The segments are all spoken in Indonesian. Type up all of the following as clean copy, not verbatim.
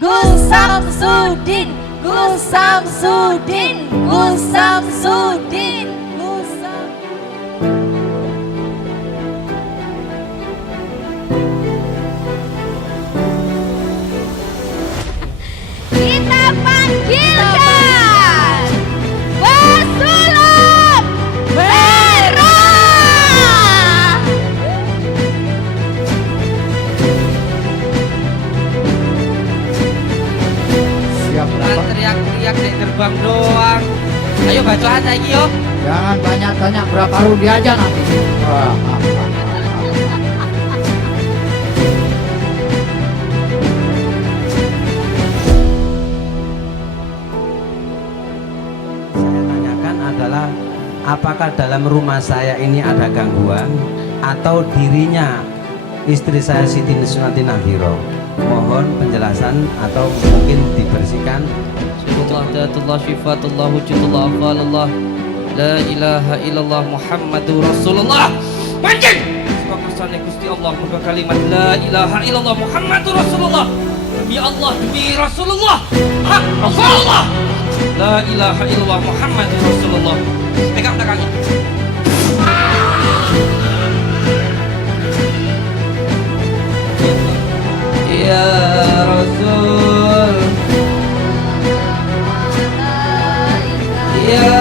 Gus Samsudin, Gus Samsudin, Gus Samsudin, Gus Sam- Kita panggilkan pesulap merah. Siap Jangan berapa? teriak-teriak di gerbang doang. Ayo bacaan lagi yo. Jangan banyak-banyak, berapa rundi aja nanti. Wah, Saya tanyakan adalah apakah dalam rumah saya ini ada gangguan atau dirinya istri saya Siti Nusratin Nahiro. Mohon penjelasan atau mungkin dibersihkan. Subhanallah, datullah, syifatullah, wujudullah, afalullah. La ilaha illallah Muhammadur Rasulullah. Mancing! Suka kesannya Gusti Allah muka kalimat la ilaha illallah Muhammadur Rasulullah. Demi Allah, demi Rasulullah. Hak Rasulullah. La ilaha illallah Muhammadur Rasulullah. Pegang tangannya. Ya Rasul, Ya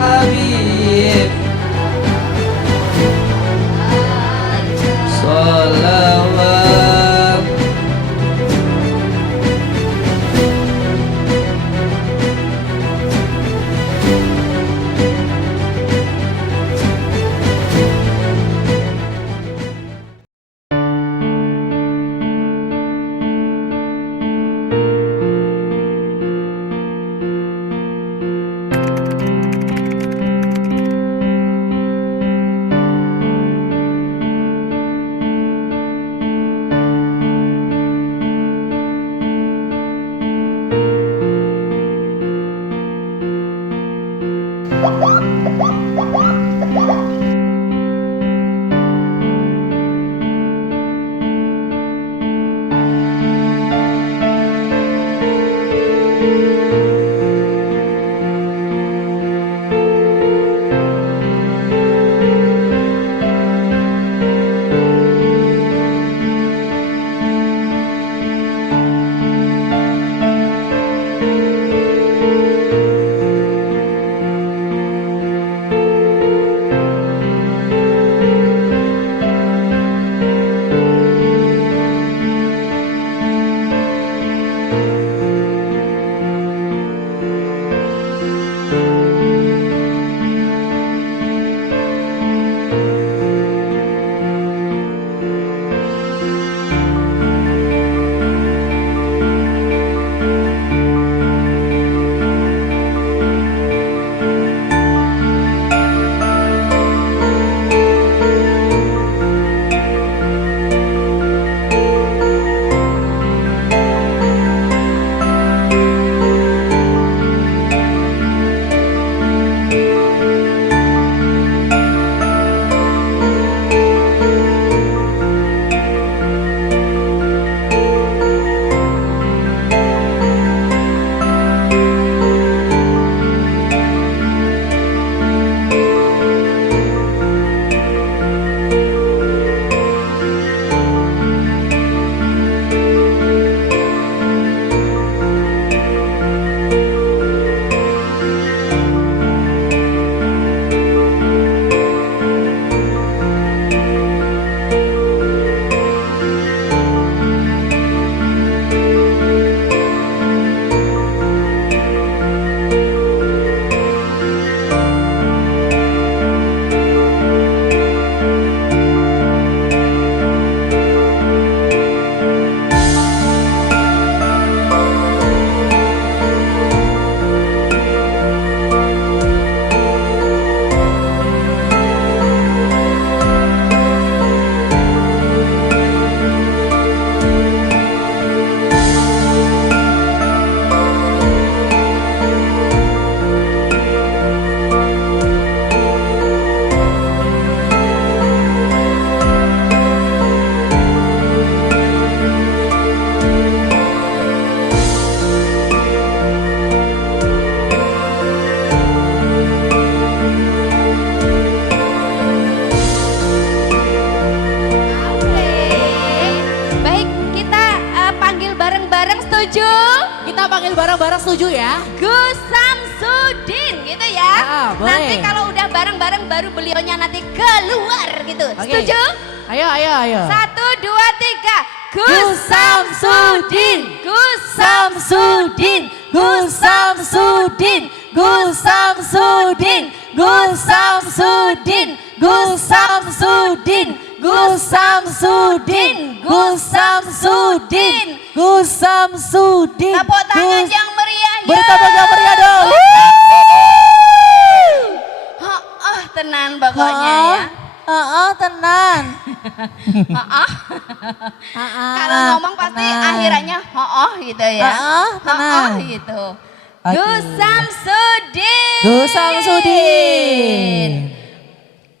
Habib, Salawat. setuju? Kita panggil bareng-bareng setuju ya. Gus Samsudin gitu ya. Boleh. Nanti kalau udah bareng-bareng baru beliaunya nanti keluar gitu. Oke. Setuju? Ayo. 1, 2, 3. Gus Samsudin, Gus Samsudin, Gus Samsudin, Gus Samsudin, Gus Samsudin, Gus Samsudin, Gus Samsudin, Gus Samsudin, Gus Samsudin. Tepuk tangan yang meriah ya. Beri tepuk yang meriah dong. Tenan pokoknya ya. Tenan. Kalau ngomong pasti akhirannya gitu ya. tenang. Gitu. Oke. Gus Samsudin. Gus Samsudin.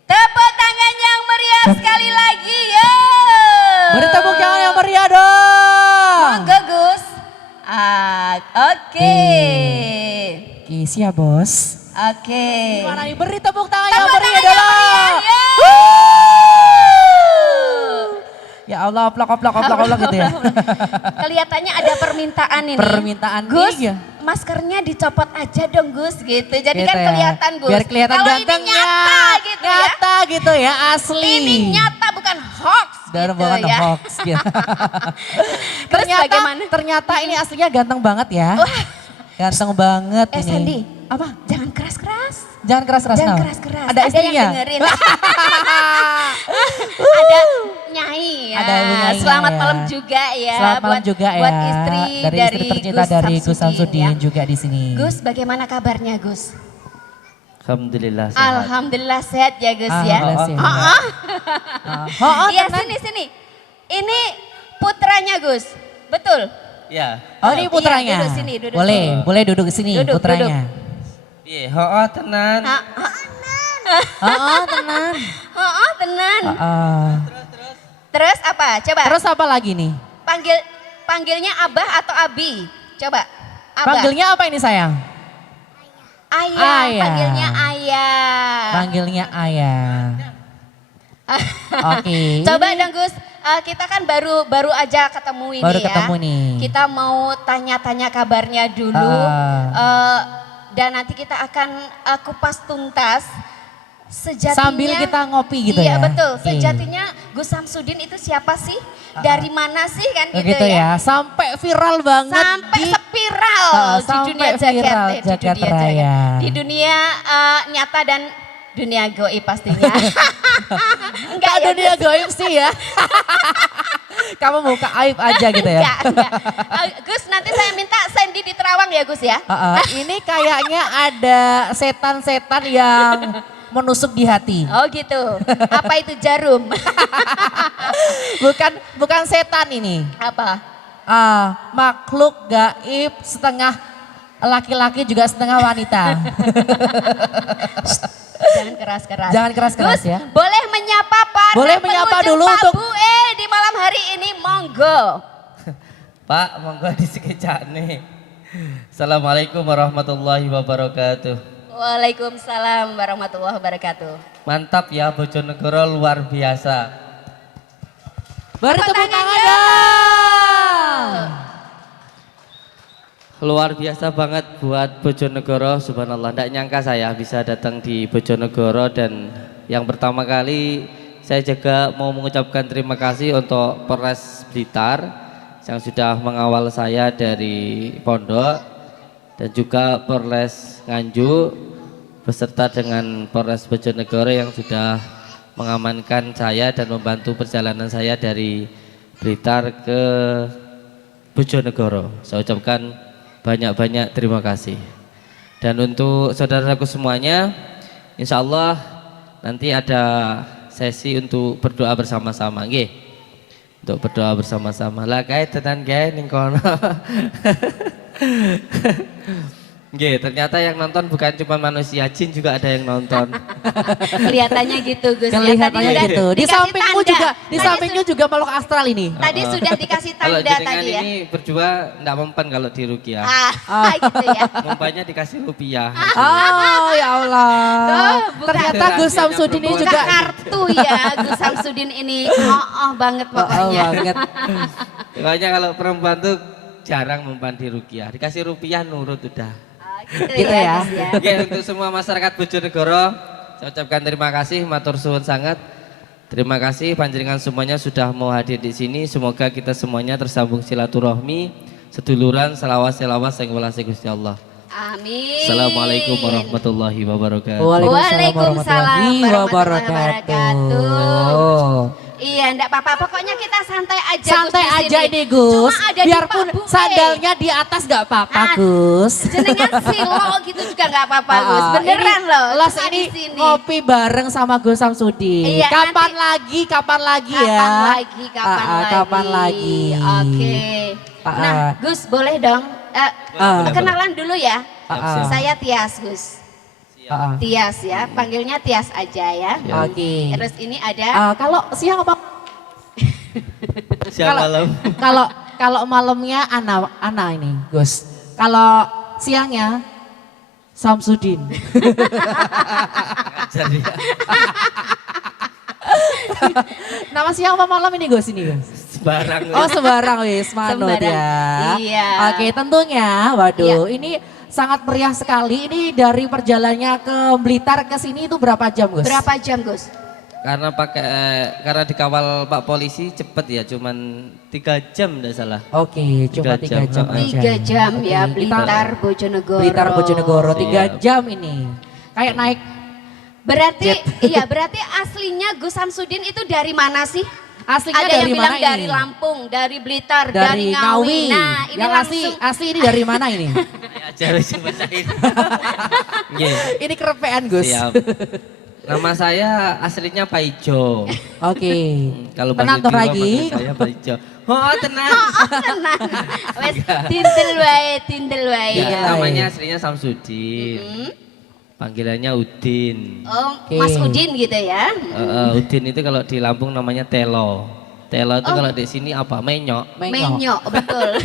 Tepuk tangan yang meriah sekali lagi ya. Beri tepuk tangan yang meriah dong. Monggo Gus. Oke. Oke, siap bos. Oke. Gimana nih? Beri tepuk tangan yang Tepuk meriah tangan yang dong. meriah ya. Ya Allah, oplak gitu ya. Kelihatannya ada permintaan ini. Permintaan Gus, iya. maskernya dicopot aja dong Gus gitu. Jadi Gitu kan ya. kelihatan Gus. Biar kelihatan Kalau gantengnya. ini nyata gitu ya. Nyata gitu ya, asli. Ini nyata bukan hoax Dan gitu bukan ya. hoax gitu. Terus bagaimana? Ternyata ini aslinya ganteng banget ya. Ganteng banget ini. Sandy, Apa? jangan keras-keras. Jangan keras-keras. Jangan Nau. keras-keras. Ada istrinya. yang dengerin. Ada Nyai ya. Ada Ibu Nyai Selamat ya. malam juga ya. Selamat malam juga ya. Buat istri dari istri tercinta dari Gus Samsudin ya. juga di sini. Gus, bagaimana kabarnya Gus? Alhamdulillah sehat. Alhamdulillah sehat ya Gus ya. Alhamdulillah sehat. Iya sini. Ini putranya Gus, betul? Ya. Oh ini putranya. Duduk sini, duduk boleh, sini. boleh duduk di sini Duduk, putranya. Piye? Tenan. Tenang. Tenan. Terus. Terus apa? Coba. Terus apa lagi nih? Panggilnya Abah atau Abi? Coba. Abah. Panggilnya apa ini sayang? Ayah. Ayah. Panggilnya Ayah. Panggilnya ayah. Oke. Coba dong Gus, kita kan baru aja ketemu ini Baru ya. ketemu nih. Kita mau tanya-tanya kabarnya dulu. Dan nanti kita akan kupas tuntas sejatinya. Sambil kita ngopi gitu iya, ya. Iya betul, Oke. sejatinya Gus Samsudin itu siapa sih? Dari mana sih kan gitu, Gitu ya. Sampai viral banget Sampai spiral di sampai dunia viral jagat, jagat di dunia raya. jagat. Di dunia nyata dan dunia goib pastinya. Enggak ya, dunia Gus? goib sih ya. Kamu buka aib aja gitu ya. Enggak. Gus nanti saya minta Sandy di Terawang ya Gus ya. Ini kayaknya ada setan-setan yang menusuk di hati. Oh gitu. Apa itu jarum? Bukan setan ini. Apa? Makhluk gaib setengah laki-laki juga setengah wanita. Jangan keras-keras. Jangan keras-keras Gus, ya. boleh menyapa para Boleh menyapa pengunjung dulu Pak untuk- Bue di malam hari ini, monggo. Pak, monggo disekejane. Assalamualaikum warahmatullahi wabarakatuh. Waalaikumsalam warahmatullahi wabarakatuh. Mantap ya Bojonegoro, luar biasa. Beri Tepuk tepuk tangan tangan ya. dong. Luar biasa banget buat Bojonegoro, subhanallah. Nggak nyangka saya bisa datang di Bojonegoro, dan yang pertama kali saya juga mau mengucapkan terima kasih untuk Polres Blitar yang sudah mengawal saya dari pondok, dan juga Polres Nganjuk beserta dengan Polres Bojonegoro yang sudah mengamankan saya dan membantu perjalanan saya dari Blitar ke Bojonegoro. Saya ucapkan banyak-banyak terima kasih. Dan untuk saudaraku semuanya, insya Allah nanti ada sesi untuk berdoa bersama-sama, nggih. Untuk berdoa bersama-sama. Lah kae tenan kae ning kono. Nggih, ternyata yang nonton bukan cuma manusia, jin juga ada yang nonton. Kelihatannya gitu Gus. Kelihatannya Tadi gitu. udah Di dikasih sampingmu tanda. juga, di Tadi sampingnya juga makhluk astral ini. Tadi sudah dikasih Kalau tanda jenengan tadi ya. ini berdua enggak mempan kalau di ruqyah. Gitu ya. Mempannya dikasih rupiah. Oh ya Allah. Tuh, buka. Ternyata Gus Samsudin ini Buka juga kartu ya Gus Samsudin ini. Oh banget pokoknya. banget. Makanya kalau perempuan tuh jarang mempandi ruqyah. Dikasih rupiah nurut udah. Gitu ya. Gus ya. Oke, untuk semua masyarakat Bojonegoro, saya ucapkan terima kasih, matur suwun sangat. Terima kasih panjenengan semuanya sudah mau hadir di sini. Semoga kita semuanya tersambung silaturahmi, seduluran, selawat yang welase Gusti Allah. Amin. Assalamualaikum warahmatullahi wabarakatuh. Waalaikumsalam warahmatullahi wabarakatuh. Iya, enggak apa-apa. Pokoknya kita santai aja. Santai Gus, di aja sini. ini Gus. Cuma ada Biarpun di Pak Bue. sandalnya di atas gak apa-apa Ah, Gus. Jenengan silo gitu juga nggak apa-apa Gus. Ah, Beneran ini loh. Los cuma ini di sini. ngopi bareng sama Gus Samsudin. Iya, kapan nanti- lagi ya? Kapan lagi? Kapan lagi? Oke. Nah, Gus boleh dong. Kenalan dulu ya. Siap. Saya Tias Gus. Tias ya, panggilnya Tias aja ya. Oke. Terus ini ada Kalau siang apa? Siang malam. Kalau malamnya Ana ini Gus. Kalau siangnya Samsudin. Jadi Nama siang apa malam ini Gus ini Gus? sembarang. Oh sembarang wis manut Sembarang. ya. Iya. Oke tentunya, waduh ini sangat meriah sekali. Ini dari perjalanannya ke Blitar ke sini itu berapa jam Gus? berapa jam Gus? Karena dikawal Pak Polisi cepet ya, cuman 3 jam enggak salah. Oke, cuma 3 3 jam. jam aja. 3 jam ya, Oke, Blitar Bojonegoro. Blitar Bojonegoro 3 Siap. jam ini. Kayak naik Berarti iya, berarti aslinya Gus Samsudin itu dari mana sih? aslinya Ada yang dari bilang mana dari ini? Lampung, dari Blitar, Dari Ngawi. Nah, ini Yang langsung asli ini dari mana ini? Ajar wis bacain. Nggih. Ini kerepean Gus. Siap. Nama saya aslinya Pak Ijo. Oke. Kalau Penonton Mas lagi. Ijo, saya Pak Ijo. Oh, tenang. tenang. Wes tintel wae Ya, ya. namanya aslinya Samsudin. Panggilannya Udin. Oh, Oke. Mas Udin gitu ya. Udin itu kalau di Lampung namanya Telo. Telo itu kalau di sini apa? Menyok. Menyo, betul.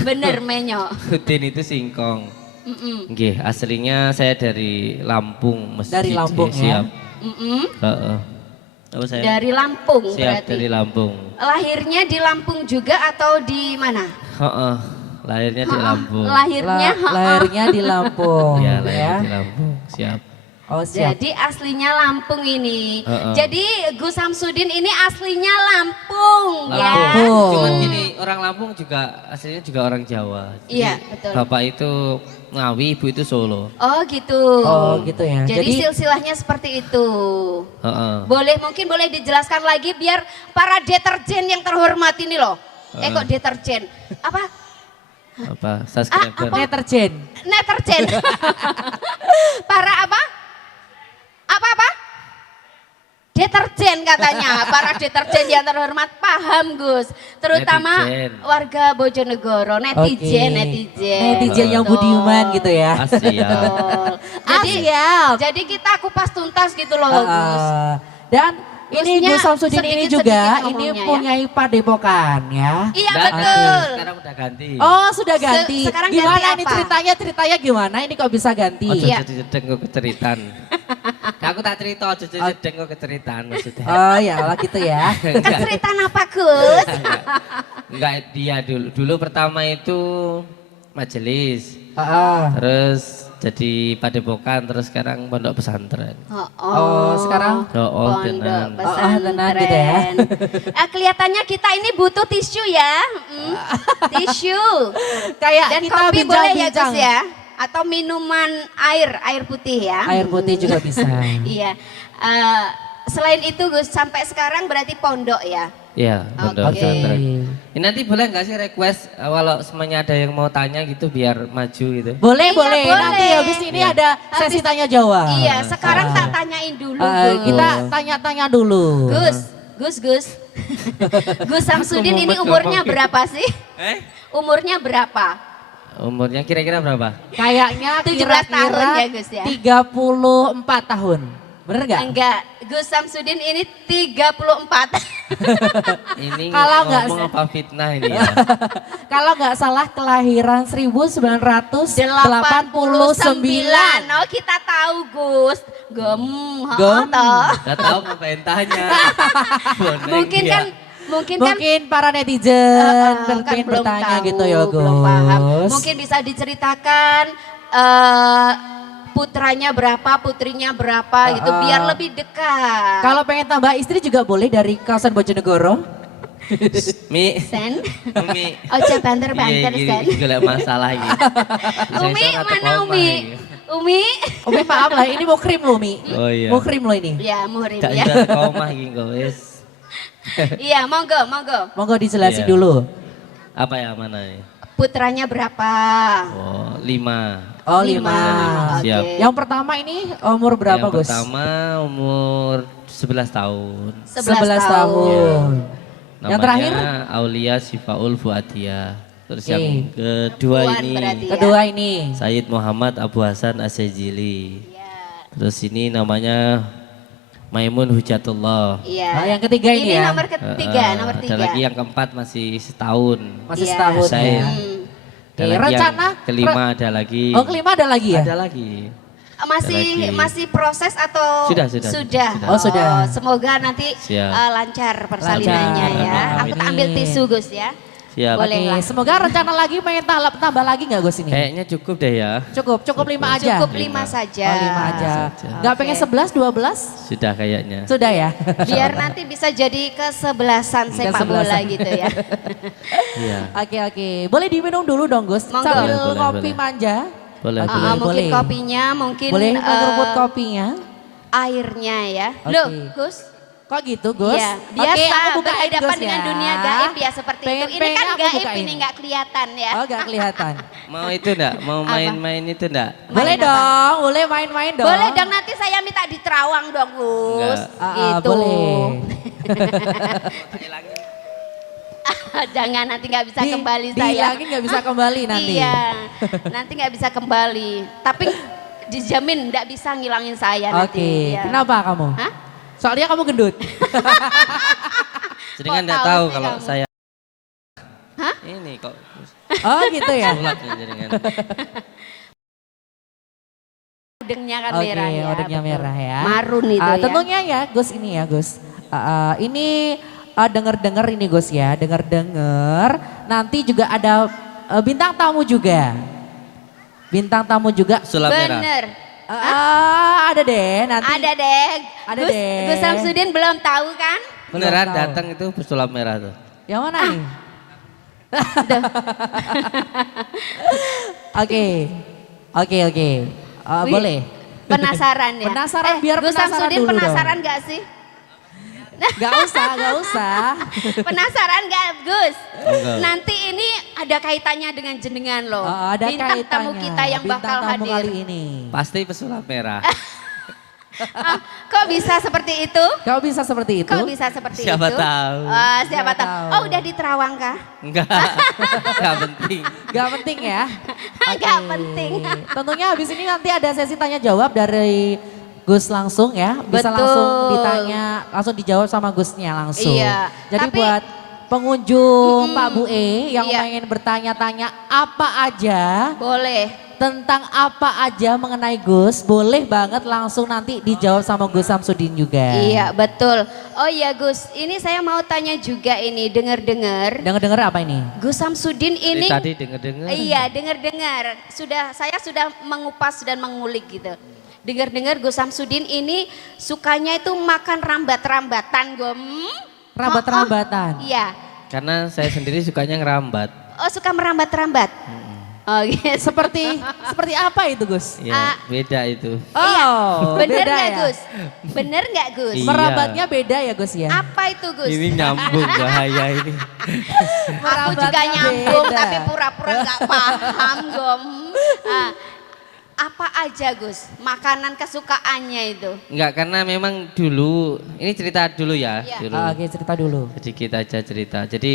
Bener menyo. Udin itu singkong. Nggih, aslinya saya dari Lampung, Masjid. Dari Lampung, ya? Siap. Heeh. Tahu saya? Dari Lampung Siap, berarti. dari Lampung. Lahirnya di Lampung juga atau di mana? Heeh. Lahirnya di Lampung. Lahirnya Lahirnya di Lampung. Ya, lahirnya di Lampung. Siap. Oh siap. Jadi aslinya Lampung ini. Heeh. Jadi Gus Samsudin ini aslinya Lampung, ya. Lampung. Cuman gini, orang Lampung juga aslinya juga orang Jawa. Jadi Iya, betul. Bapak itu Ngawi, ibu itu Solo. Oh gitu. Oh gitu ya. Jadi silsilahnya seperti itu. Heeh. Mungkin boleh dijelaskan lagi biar para deterjen yang terhormat ini loh. Kok deterjen? Apa? Apa? Subscriber. Deterjen. Deterjen. Para apa? Apa? Deterjen katanya. Para deterjen yang terhormat paham Gus. Terutama Netizen. warga Bojonegoro, netizen, Oke. netizen. Netizen yang Betul. budiman gitu ya. Asia. Betul. Jadi, siap. jadi kita kupas tuntas gitu loh Gus. Dan ini Gusnya Gus Samsudin ini juga sedikit-sedikit ini ngomongnya, punya padepokan ya. Iya Nggak, betul. Sekarang udah ganti. Oh sudah ganti. Sekarang Gimana ganti ini apa? ceritanya gimana? Ini kok bisa ganti? Oh, Iya. jedeng kok keceritaan. Aku tak cerita, jedeng kok keceritaan maksudnya. Oh ya lah gitu ya. Keceritaan apa Gus? Enggak, dia dulu pertama itu majelis. Terus jadi padepokan, terus sekarang pondok pesantren. Oh, sekarang? Oh, pondok tenan. Tenan gitu ya. Kelihatannya kita ini butuh tisu ya. Tisu. Kayak Dan kita kopi boleh ya bincang-bincang. Gus ya. Atau minuman air putih ya. Air putih juga bisa. Iya. Selain itu Gus, sampai sekarang berarti pondok ya. Iya, pondok Oke. pesantren. Ini nanti boleh nggak sih request kalau semuanya ada yang mau tanya gitu biar maju gitu. Boleh, Iya, boleh. boleh. Nanti habis ini ada sesi Habis- tanya jawab. Iya, sekarang tak tanyain dulu Gus. Kita tanya-tanya dulu. Gus. Gus Samsudin ini umurnya berapa sih? Umurnya berapa? Umurnya kira-kira berapa? Kayaknya 17 tahun ya, Gus, ya? 34 tahun. Bener gak? Enggak, Gus Samsudin ini 34. Ini Kalau nggak ngomong apa fitnah ini ya? Kalau nggak salah kelahiran 1989. Oh kita tahu Gus. Gem. Gem. toh. Gak tahu ngapain tanya. Boneng Mungkin dia. kan Mungkin kan para netizen kan pengen belum bertanya tahu, gitu ya Gus. belum paham. Mungkin bisa diceritakan putranya berapa, putrinya berapa gitu biar lebih dekat. Kalau pengen tambah istri juga boleh dari kawasan Bojonegoro. Mi. Sen. Mi. Ojo banter-banter Sen. Gila masalah gitu. Umi mana Umi? Umi. Umi maaf lah, ini mau krim loh Mi. Oh iya. Mau krim loh ini. Ya muhrim Tak ya. bisa koma iki guys. Iya monggo monggo. Monggo dijelasin Iya. dulu. Apa ya mana ya? Putranya berapa? Oh, 5. Oh 5. Oke. Siap. Yang pertama ini umur berapa Yang Gus? pertama umur 11 tahun. 11 tahun. Yang terakhir? Namanya Aulia Sifaul Fuadia. Terus Oke. yang kedua Puan ini berarti. Kedua ini. Sayyid Muhammad Abu Hasan Asyajili. Iya. Terus ini namanya Maimun Hujatullah. Iya. Oh, yang ketiga ini ya? nomor ketiga, nomor Ada 3. lagi yang keempat masih setahun. Masih Iya. setahun Husain. ya. Ada Oke, lagi rencana? yang kelima ada lagi. Oh kelima ada lagi ya? Ada lagi. Masih lagi. masih proses atau Sudah. Oh, sudah. Semoga nanti Siap. lancar persalinannya Lancar. ya. Aku Amin. ambil tisu Gus ya. Siap. Boleh Oke, lah. semoga rencana lagi pengen tambah lagi nggak Gus ini? Kayaknya cukup deh ya. Cukup 5 aja. Cukup 5 saja. Oh 5 aja. Saja. Nggak pengen Oke. 11, 12? Sudah kayaknya. Sudah ya? Biar nanti bisa jadi kesebelasan sepak bola Kesebelasan. gitu ya. Iya. Oke. Boleh diminum dulu dong Gus. Monggo. Sambil Boleh, kopi boleh. manja. Boleh, Oke, boleh. Mungkin boleh. kopinya, mungkin Boleh ngerebut kopinya. airnya ya. Oke. Loh Gus. Kok gitu Gus? Iya, Oke, biasa aku bukain berhadapan Gus dengan ya. dunia gaib ya seperti Pengen- itu. Ini pengen kan aku gaib, bukain. ini nggak kelihatan ya. Oh gak kelihatan. Mau itu enggak? Mau Apa? main-main itu enggak? Boleh apa? dong, boleh main-main dong. Boleh dong, nanti saya minta di terawang dong Gus. Enggak. Gitu. Boleh. Jangan nanti nggak bisa kembali saya. Dihilangin nggak bisa kembali nanti. Iya, nanti nggak bisa kembali. Tapi dijamin nggak bisa ngilangin saya Oke, nanti. Ya. kenapa kamu? Hah? Soalnya kamu gendut. Jadi kan Kok enggak tahu tahu sih kalau kamu? saya. Hah? Ini kok Oh gitu ya? sulat ya jaringan. Udengnya kan Oke, merah ya. udengnya betul. merah ya. Marun itu ya. Tentunya ya Gus ini ya Gus. Ini denger-denger ini Gus ya, denger-denger. Nanti juga ada bintang tamu juga. Bintang tamu juga. Sulap merah. Bener. Ada deh nanti. Ada deh. Ada Gus, deh. Gus Samsudin belum tahu kan? Beneran tahu. datang itu pesulap merah tuh. Yang mana nih? Oke. Wih, Boleh. Penasaran ya? Penasaran, biar Gus penasaran Samsudin dulu penasaran gak sih? Gak usah. Penasaran gak Gus? Enggak. Nanti ini ada kaitannya dengan jenengan loh. Ada Bintang kaitannya. tamu kita yang Bintang bakal tamu hadir. kali ini. Pasti pesulap merah. Kok bisa seperti itu? Kau bisa seperti itu? Kok bisa seperti Siapa itu? tahu. Siapa Siapa tahu. tahu. Oh udah di Terawang kah? Enggak. Enggak penting. Gak penting ya? Nggak Oke. penting. Tentunya habis ini nanti ada sesi tanya jawab dari Gus langsung ya. Bisa Betul. langsung ditanya, langsung dijawab sama Gusnya langsung. Iya, Jadi tapi- buat pengunjung Pak Bu E yang Iya. pengen bertanya-tanya apa aja, Boleh. tentang apa aja mengenai Gus, boleh banget langsung nanti dijawab sama Gus Samsudin juga. Iya betul. Oh iya Gus, ini saya mau tanya juga ini, dengar-dengar Dengar-dengar apa ini? Gus Samsudin Dari ini tadi denger-denger. iya dengar-dengar. Saya sudah mengupas dan mengulik gitu. Dengar-dengar Gus Samsudin ini sukanya itu makan rambat-rambatan, Gom. Rambat-rambatan. Iya. Karena saya sendiri sukanya ngerambat. Oh suka merambat-rambat. Oh gitu. Seperti apa itu Gus? Ya, beda itu. Oh, Bener beda nggak ya? Gus? Bener nggak Gus? Iya. Merambatnya beda ya Gus ya? Apa itu Gus? Ini nyambung bahaya ini. Aku juga Merambatnya nyambung beda. tapi pura-pura nggak paham Gom. Ah, apa aja Gus makanan kesukaannya itu? Enggak, karena memang dulu, ini cerita dulu ya. Iya. Dulu. Oke, cerita dulu. Sedikit aja cerita. Jadi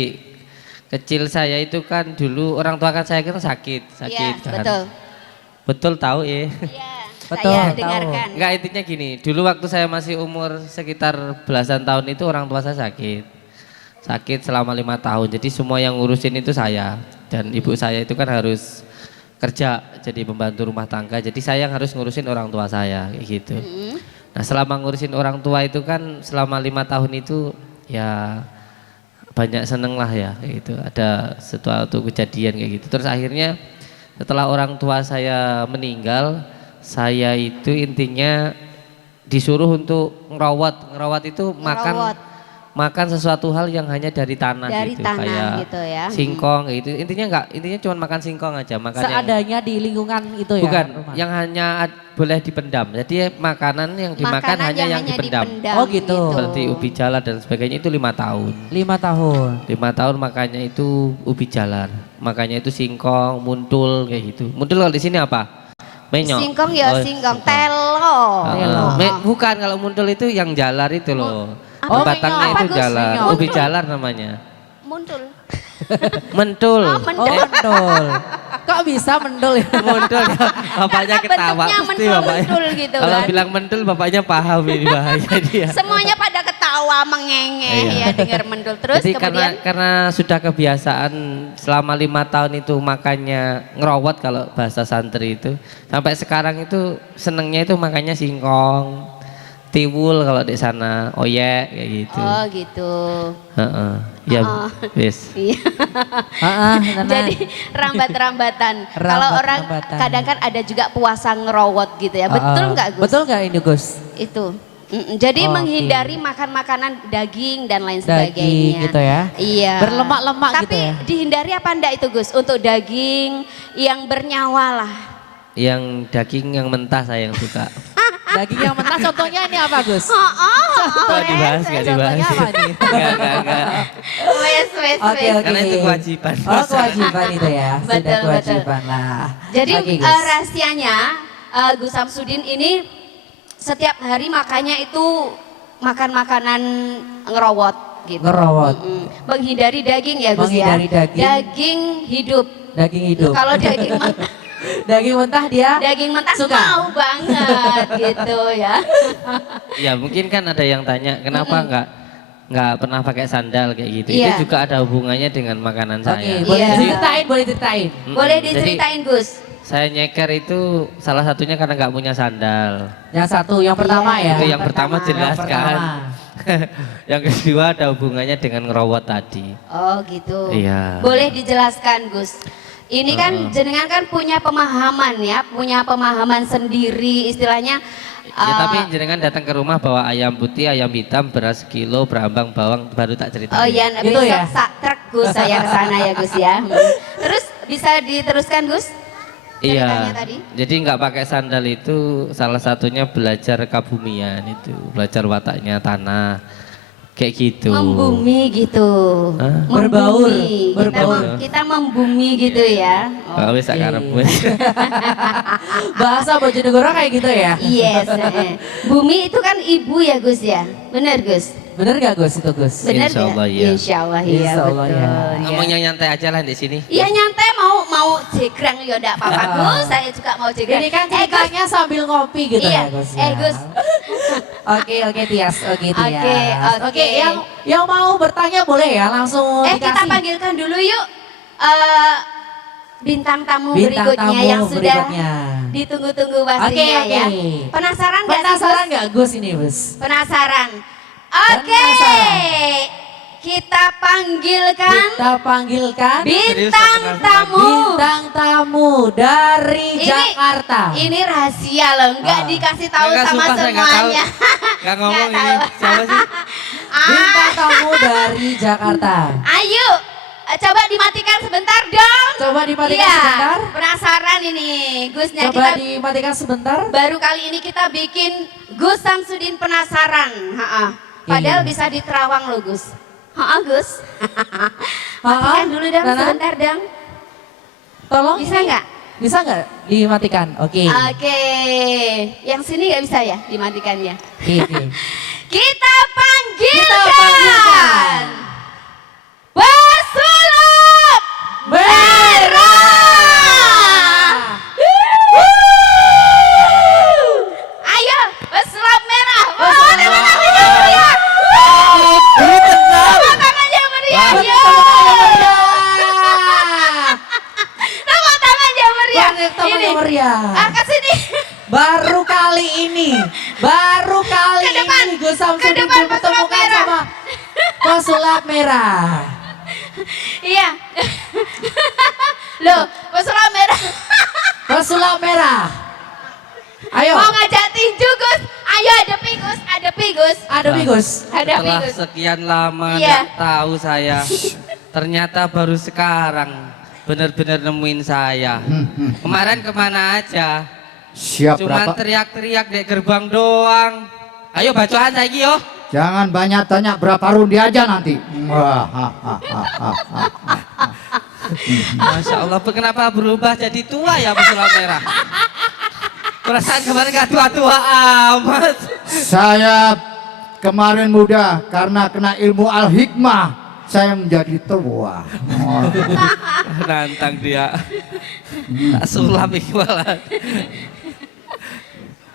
kecil saya itu kan dulu orang tua kan saya kan sakit Iya kan. betul. Betul tahu ya. Iya. Betul, Saya tahu. dengarkan. Enggak, intinya gini, dulu waktu saya masih umur sekitar belasan tahun itu orang tua saya sakit. Sakit selama 5 tahun, jadi semua yang ngurusin itu saya. Dan ibu saya itu kan harus kerja, jadi pembantu rumah tangga. Jadi saya yang harus ngurusin orang tua saya, kayak gitu. Nah selama ngurusin orang tua itu kan selama 5 tahun itu ya banyak seneng lah ya kayak gitu. Ada suatu kejadian kayak gitu. Terus akhirnya setelah orang tua saya meninggal, saya itu intinya disuruh untuk ngerawat itu Ngerawat. makan sesuatu hal yang hanya dari tanah Dari gitu, tanah kayak gitu ya. singkong kayak gitu. Intinya cuma makan singkong aja, makan yang Seadanya di lingkungan itu ya. bukan rumah. yang hanya boleh dipendam. Jadi makanan yang dimakan Makanan hanya yang dipendam. Oh, gitu. Seperti ubi jalar dan sebagainya itu 5 tahun. 5 tahun. 5 tahun makanya itu ubi jalar. Makanya itu singkong, muntul kayak gitu. Muntul kalau di sini apa? Menyok. Singkong ya Oh, singkong, telo. Bukan kalau muntul itu yang jalar itu loh. Oh, Batangnya menyok. itu Apa, Gus? jalar, Menyok. ubi jalar namanya. Muntul. Mentul. Oh, Oh, mendul. Kok bisa mendul ya? Muntul ya. Bapaknya Karena ketawa bentuknya pasti bapaknya. mentul gitu Kalau kan. bilang mentul bapaknya paham ini bahaya dia. Semuanya pada ketawa mengenge Iya. ya dengar mendul. Terus Jadi kemudian karena sudah kebiasaan selama 5 tahun itu makannya ngerowot kalau bahasa santri itu. Sampai sekarang itu senengnya itu makannya singkong, tiwul kalau di sana, oyek kayak gitu. oh gitu. Heeh. Ya, Oh. wis. Iya. Nana. Jadi rambat-rambatan. Kalau orang Rambat-rambatan. kadang kan ada juga puasa ngerowot gitu ya. Betul nggak Gus? Betul nggak ini Gus? Itu. Jadi Oke. menghindari makan makanan daging dan lain Daging sebagainya. gitu ya. Iya. Berlemak-lemak Tapi gitu ya. dihindari apa enggak itu Gus? Untuk daging yang bernyawa lah. Yang daging yang mentah saya yang suka. Daging yang mentah contohnya ini apa Gus? Nggak dibahas, nggak dibahas. Contohnya apa nih? Enggak. Wes. Oke. Karena itu kewajiban. Oh, kewajiban itu ya. Sudah Betul, kewajiban lah. Jadi Oke, Gus. rahasianya Gus Samsudin ini setiap hari makannya itu makan makanan ngerowot gitu. Ngerowot. Menghindari daging ya Gus Menghindari ya. daging. Daging hidup. Daging hidup. Kalau daging mentah, Daging mentah dia daging mentah Suka. mau banget gitu ya. Ya mungkin kan ada yang tanya kenapa nggak pernah pakai sandal kayak gitu. Iya. Itu juga ada hubungannya dengan makanan Oke, saya. boleh Iya. diceritain, boleh ceritain. Boleh Jadi, diceritain Gus. saya nyeker itu salah satunya karena nggak punya sandal. Yang satu, yang pertama Iya. ya. Itu yang pertama jelas Yang kan. pertama. Yang kedua ada hubungannya dengan ngerowot tadi. Oh gitu. Iya. Boleh dijelaskan Gus. Ini kan jenengan kan punya pemahaman ya, punya pemahaman sendiri istilahnya. Ya tapi jenengan datang ke rumah bawa ayam putih, ayam hitam, beras sekilo, berambang, bawang baru tak ceritain. Oh iya, Gitu besok ya? sak truk Gus saya ke sana ya Gus ya. Terus bisa diteruskan Gus? Ceritanya Iya. tadi? Jadi nggak pakai sandal itu salah satunya belajar kebumian itu, belajar wataknya tanah. Kayak gitu. Membumi gitu. Hah? Berbaur, Membumi. berbaur. Kita membumi gitu ya. Kalau wis sak karepmu. Bahasa Bojonegoro kayak gitu ya. Yes. Bumi itu kan ibu ya Gus ya. Benar Gus? Bener gak Gus itu Gus? Benar Insya Allah, ya? iya. Insya Allah iya Insya Allah, betul. ya. ya. Ngomongnya nyantai aja lah di sini. Iya nyantai mau jegrang ya enggak apa-apa Gus. Saya juga mau jegrang. Ini kan Gus. ceritanya sambil ngopi gitu Iya. ya Gus. Gus. Oke Tias, oke Tias. Oke, oke. Yang mau bertanya boleh ya langsung Kita dikasih. panggilkan dulu yuk bintang tamu Bintang berikutnya tamu yang sudah berikutnya. ditunggu-tunggu pastinya Oke. ya. Penasaran nggak sih Penasaran Gus? nggak Gus ini Gus? Penasaran. Oke. Penasaran. Kita panggilkan Kita panggilkan bintang tamu. bintang tamu dari Jakarta. Ini rahasia loh, nggak Ah. dikasih tahu Nggak, sama sumpah saya nggak tahu. semuanya. Nggak ngomong Nggak ini. tahu. Siapa sih? Bintang Ah, tamu dari Jakarta. ayo, coba dimatikan sebentar dong. Coba dimatikan Iya, sebentar. penasaran ini Gusnya Coba kita dimatikan sebentar. baru kali ini kita bikin Gus Samsudin penasaran. Padahal Iya. bisa di Terawang loh Gus. Gus. Matikan dulu dong Nana? sebentar dong. Tolong. Bisa nggak? Bisa nggak dimatikan? Oke. Oke, yang sini nggak bisa ya dimatikannya. Oke. Kita panggilkan, panggilkan. Pesulap Merah. Ayo, pesulap merah. Pesulap Tepuk merah. tangan yang meriah. Tepuk tangan yang meriah. Yo. Tepuk tangan yang meriah. Teman Ini. yang meriah. Ke sini. Baru kali ini Ke depan. Gus Samsudin Ke depan, dipertemukan pesulap merah. sama pesulap merah. Iya. Loh, pesulap merah. Pesulap merah. Ayo. Mau ngajak tinju Gus. Ayo hadapi Gus, hadapi Gus. Hadapi Gus. Hadapi Setelah Gus. sekian lama Iya. nggak tahu saya, ternyata baru sekarang benar-benar nemuin saya. Kemarin kemana aja? Siap Cuman berapa? teriak-teriak di gerbang doang. Ayo bacaan saya yo. Jangan banyak tanya, berapa rundi aja nanti. Wah, Masya Allah, kenapa berubah jadi tua ya pesulap merah? Perasaan kemarin gak tua-tua amat. saya kemarin muda karena kena ilmu al-hikmah, saya menjadi tua. Nantang dia. Sulap ikhwalan.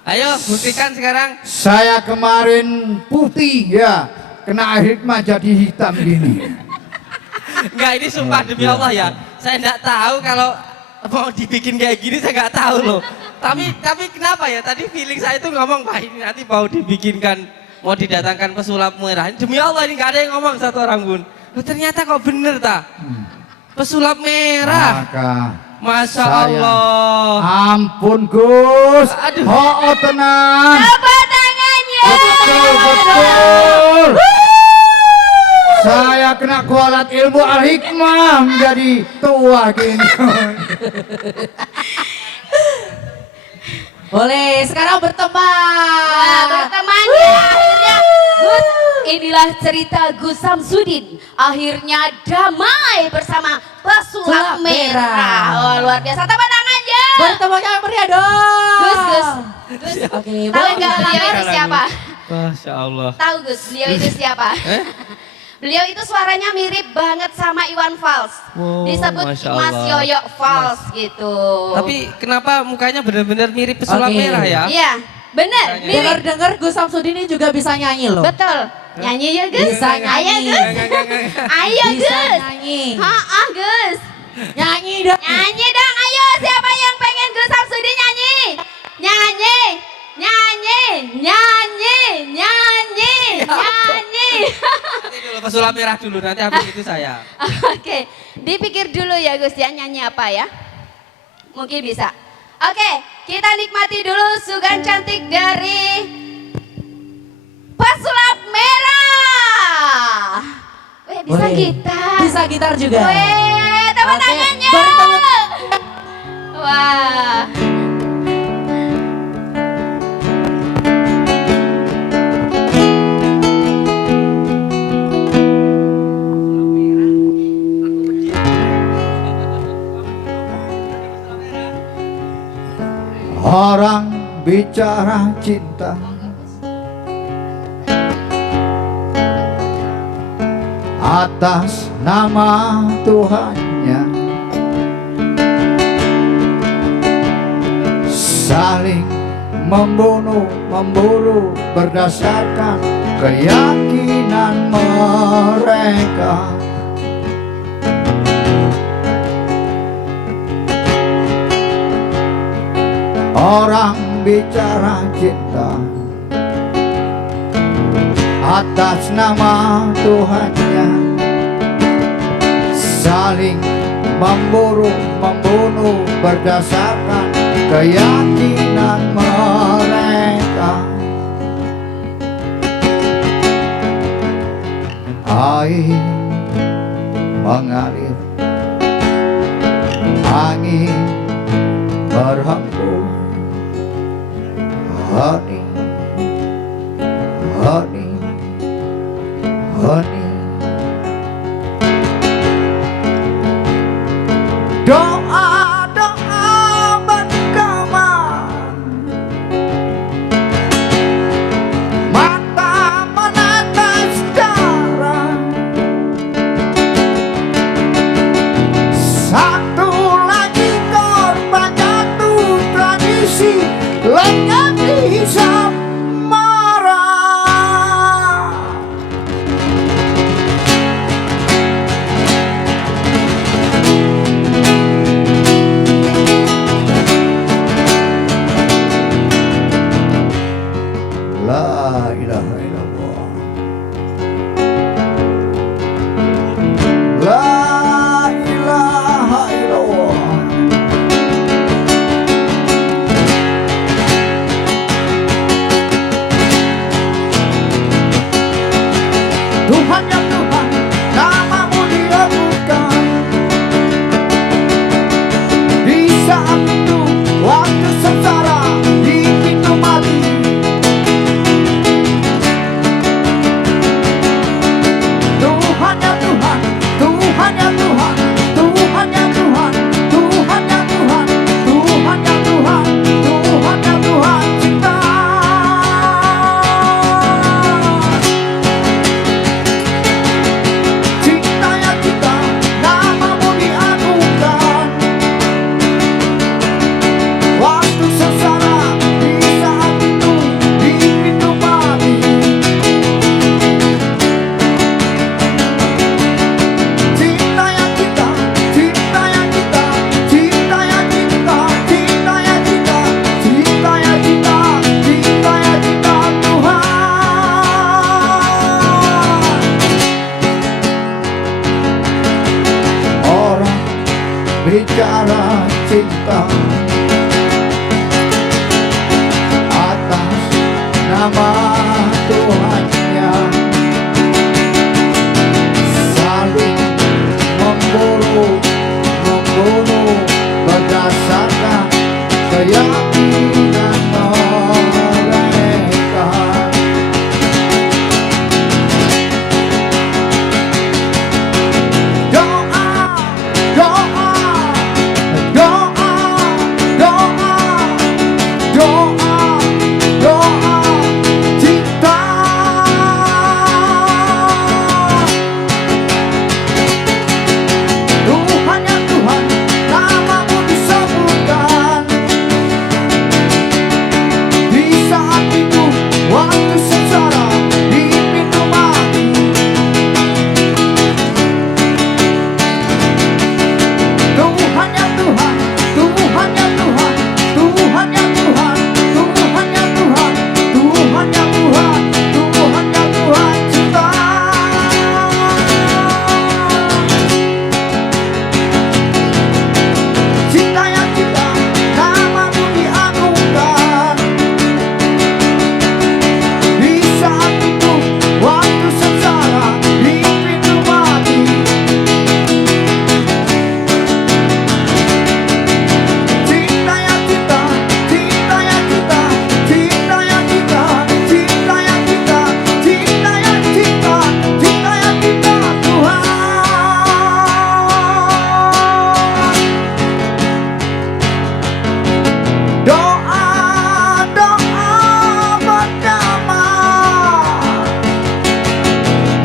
Ayo buktikan sekarang. Saya kemarin putih ya, kena hikmah jadi hitam gini. Enggak, ini sumpah demi Allah ya. Saya enggak tahu kalau mau dibikin kayak gini, saya enggak tahu loh. Tapi kenapa ya tadi feeling saya itu ngomong, "Wah, ini nanti mau dibikinkan, mau didatangkan pesulap merah." Demi Allah ini enggak ada yang ngomong satu orang pun. Loh, ternyata kok bener ta? Pesulap merah. Maka Masya saya- Allah. ampun Gus, Aduh. oh tenang, Tepuk tangannya. betul betul. Saya kena kualat ilmu al-hikmah menjadi tua gini. Boleh, sekarang Nah, berteman. berteman ya akhirnya Gus, inilah cerita Gus Samsudin akhirnya damai bersama pesulap Sulap merah. merah. Oh, luar biasa, tepuk tangan ya. Bertemu yang meriah dong. Gus, Oke, tahu boleh nggak beliau itu siapa? Masya Allah. Tahu Gus, beliau itu siapa? Beliau itu suaranya mirip banget sama Iwan Fals. Wow, Disebut Masya Mas Allah. Yoyo Fals gitu. Tapi kenapa mukanya benar-benar mirip pesulap Oke. merah ya? Iya, bener, mirip. Dengar-dengar Gus Samsudin ini juga bisa nyanyi loh. Betul. Nyanyi ya Gus? Bisa Ayo nyanyi. Gus. Ayo Bisa Gus. nyanyi. Gus. Nyanyi dong. Nyanyi dong, ayo siapa yang pengen Gus Samsudin nyanyi? Nyanyi, nyanyi, nyanyi, nyanyi, nyanyi. Nanti dulu pesulap merah dulu, nanti habis itu saya. Oke, dipikir dulu ya Gus ya, nyanyi apa ya? Mungkin bisa. Oke, kita nikmati dulu sugan cantik dari pesulap merah. Weh, bisa Boleh. gitar. Bisa gitar juga. Weh, tepuk Oke, tangannya. bertemu- Wah. Orang bicara cinta, atas nama Tuhannya, saling membunuh, memburu berdasarkan keyakinan mereka. Orang bicara cinta, atas nama Tuhannya, saling memburu, membunuh berdasarkan keyakinan mereka. Air mengalir, angin berhembus, honey, honey, honey. Doa doa bergema, mata menetes darah. Satu lagi korban jatuh tradisi lenyap di sana. bicara cinta atas nama Tuhannya, saling membunuh berdasarkan keyakinan mereka. Doa, doa, doa, doa, doa, doa cinta. Tuhan ya Tuhan, namamu disebutkan di saat itu, waktu sengsara di pintu mati. Tuhan ya Tuhan, Tuhan ya Tuhan, Tuhan ya Tuhan, Tuhan ya Tuhan, Tuhan ya Tuhan, Tuhan ya Tuhan cinta. Cinta yang cinta, namamu diagungkan di saat itu, waktu sengsara di pintu mati. Cinta yang cinta, cinta yang cinta, cinta yang cinta, cinta yang cinta, cinta yang cinta, cinta yang cinta Tuhan. Doa, doa berdamai,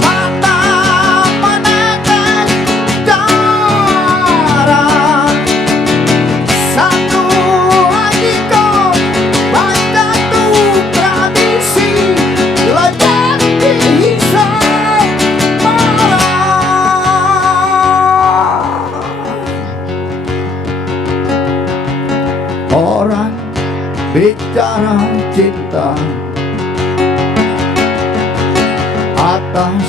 mata menetes darah. Satu hatiku batu tradisi, ledak dihisap marah. Orang bicara cinta atas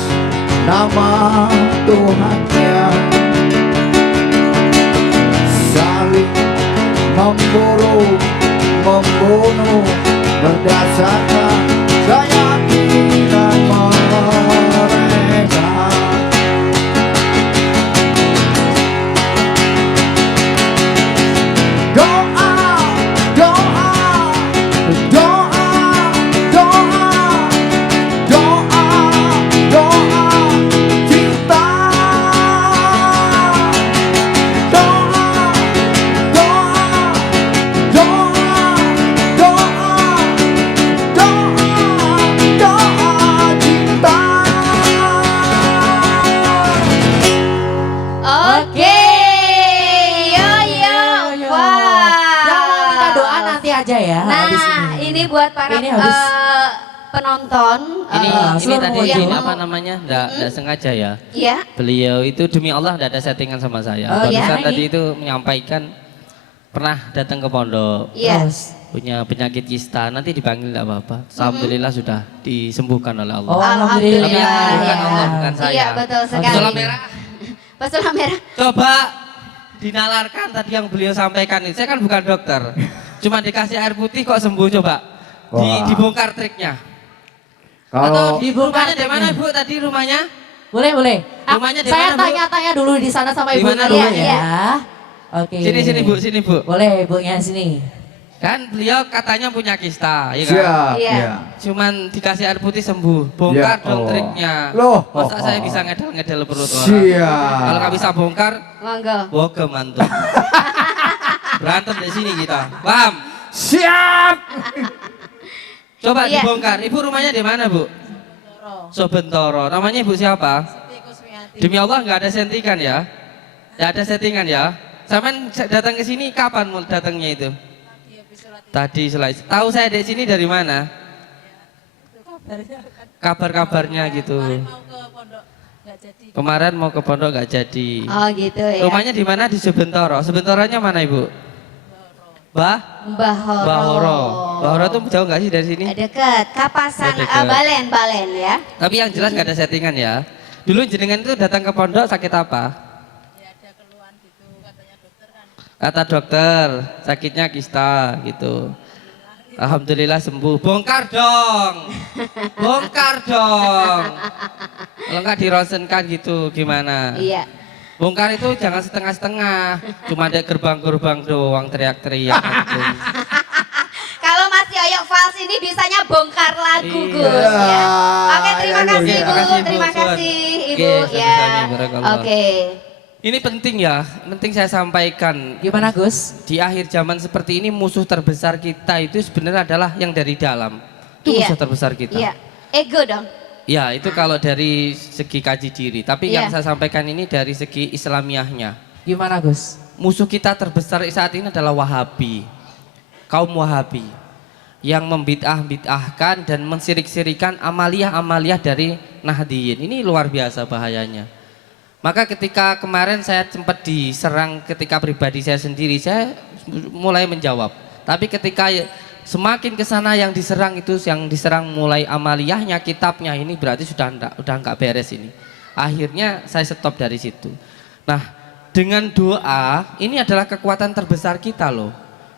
nama Tuhannya, saling membunuh berdasarkan keyakinan mereka. Doa, doa, doa, doa, doa, doa cinta. Doa, doa, doa, doa, doa cinta. Oke, yo yo, Jangan minta doa wah. nanti aja ya. Nah, habis ini buat para Ini habis. penonton. Ini seluruh tadi wujud. izin apa namanya? Nggak sengaja ya. Ya, Beliau itu demi Allah tidak ada settingan sama saya. Oh, iya. Barusan Ini. tadi itu menyampaikan pernah datang ke pondok, iya. punya penyakit kista, nanti dipanggil tidak apa-apa. Alhamdulillah sudah disembuhkan oleh Allah. Oh, Alhamdulillah. Tapi yang menyembuhkan ya. Allah, bukan saya. Iya, betul sekali. Pesulap merah. Pesulap merah. Coba dinalarkan tadi yang beliau sampaikan itu. Saya kan bukan dokter. Cuma dikasih air putih kok sembuh, coba. Wah. Dibongkar triknya. Kalau Atau di rumahnya di mana Bu tadi rumahnya? Boleh, boleh. Rumahnya di Saya mana, Bu? tanya-tanya dulu di sana sama Di ibunya mana dulu rumahnya? ya. Oke. Sini Bu, sini Bu. Boleh ibunya sini. Kan beliau katanya punya kista, ya kan? siap, Iya. ya. Cuman dikasih air putih sembuh. Bongkar Ya dong Allah. triknya. Loh, Masa oh, saya oh. bisa ngedel-ngedel perut orang? Siap. Kalau nggak bisa bongkar, Monggo. bogem mantu. Berantem di sini kita. Paham? Siap. Coba Iya. dibongkar. Ibu rumahnya di mana, Bu? Sobentoro. Namanya Ibu siapa? Demi Allah nggak ada settingan ya? Nggak ada settingan ya? Sampean datang ke sini kapan mau datangnya itu? Tadi selesai. Tahu saya di sini dari mana? Kabar-kabarnya gitu. Kemarin mau ke pondok nggak jadi. Oh gitu ya. Rumahnya di mana? Di Sebentoro. Sebentoronya mana Ibu? Mbah Horo. Bahoro. Bahoro tuh jauh nggak sih dari sini? Deket. Kapasan Oh, deket. Balen ya. Tapi yang jelas nggak ada settingan ya. Dulu jenengan itu datang ke pondok sakit apa? Kata dokter, sakitnya kista gitu. Alhamdulillah sembuh. Bongkar dong. Bongkar dong. Kalau nggak dironsenkan gitu gimana? Iya. Bongkar itu jangan setengah-setengah. Cuma ada gerbang-gerbang doang teriak-teriak. Kalau Mas Yoyo Fals ini bisanya bongkar lagu, Iya. Gus ya. Oke, terima Iya, kasih iya. Bu, Makasih, Bu. terima Suan. kasih Ibu Oke, ya. sama-sama, barakallah. Oke. Ini penting ya, penting saya sampaikan. Gimana Gus? Di akhir zaman seperti ini musuh terbesar kita itu sebenarnya adalah yang dari dalam. Itu Iya. musuh terbesar kita. Iya. Ego dong. Ya, itu kalau dari segi kaji diri. Tapi yang Iya. saya sampaikan ini dari segi Islamiahnya. Gimana Gus? Musuh kita terbesar saat ini adalah Wahabi. Kaum Wahabi. Yang membid'ah-bid'ahkan dan mensirik-sirikan amaliyah-amaliyah dari Nahdiyin. Ini luar biasa bahayanya. Maka ketika kemarin saya sempat diserang ketika pribadi saya sendiri, saya mulai menjawab. Tapi ketika semakin ke sana yang diserang itu, yang diserang mulai amaliyahnya, kitabnya, ini berarti sudah enggak beres ini. Akhirnya saya stop dari situ. Nah, dengan doa, ini adalah kekuatan terbesar kita loh.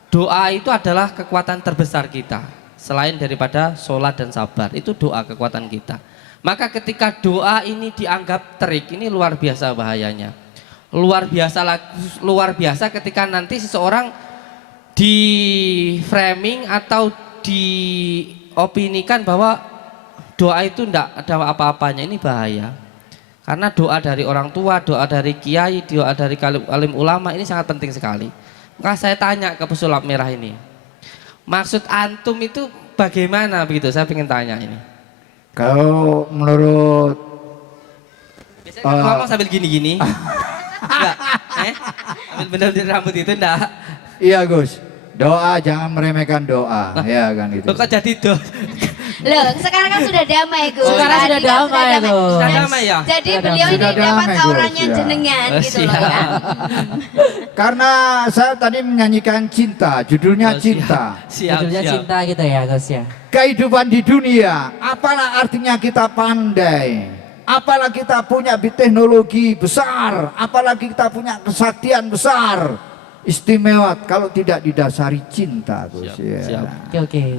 Doa itu adalah kekuatan terbesar kita. Selain daripada sholat dan sabar, itu doa kekuatan kita. Maka ketika doa ini dianggap terik, ini luar biasa bahayanya. Luar biasa ketika nanti seseorang di framing atau diopinikan bahwa doa itu enggak ada apa-apanya, ini bahaya. Karena doa dari orang tua, doa dari kiai, doa dari alim ulama ini sangat penting sekali. Maka saya tanya ke pesulap merah ini, maksud antum itu bagaimana begitu? Saya ingin tanya ini. Kalau menurut Biasanya kan ngomong sambil gini-gini. Enggak, sambil benar-benar rambut itu enggak. iya Gus, doa jangan meremehkan doa, ya kan itu. Loh, kok jadi Loh, sekarang kan sudah damai, Gus. Sekarang Tadi sudah kan damai, Gus. Sudah damai ya? Jadi Sudah beliau damai. ini Sudah dapat damai, Gus, auranya ya. jenengan gitu loh ya. Karena saya tadi menyanyikan cinta, judulnya cinta. Siap, Judulnya siap. cinta gitu ya Gus ya. Kehidupan di dunia, apalah artinya kita pandai, apalah kita punya teknologi besar, apalagi kita punya kesaktian besar, istimewa kalau tidak didasari cinta, Gus. Siap, Ya. siap. Oke.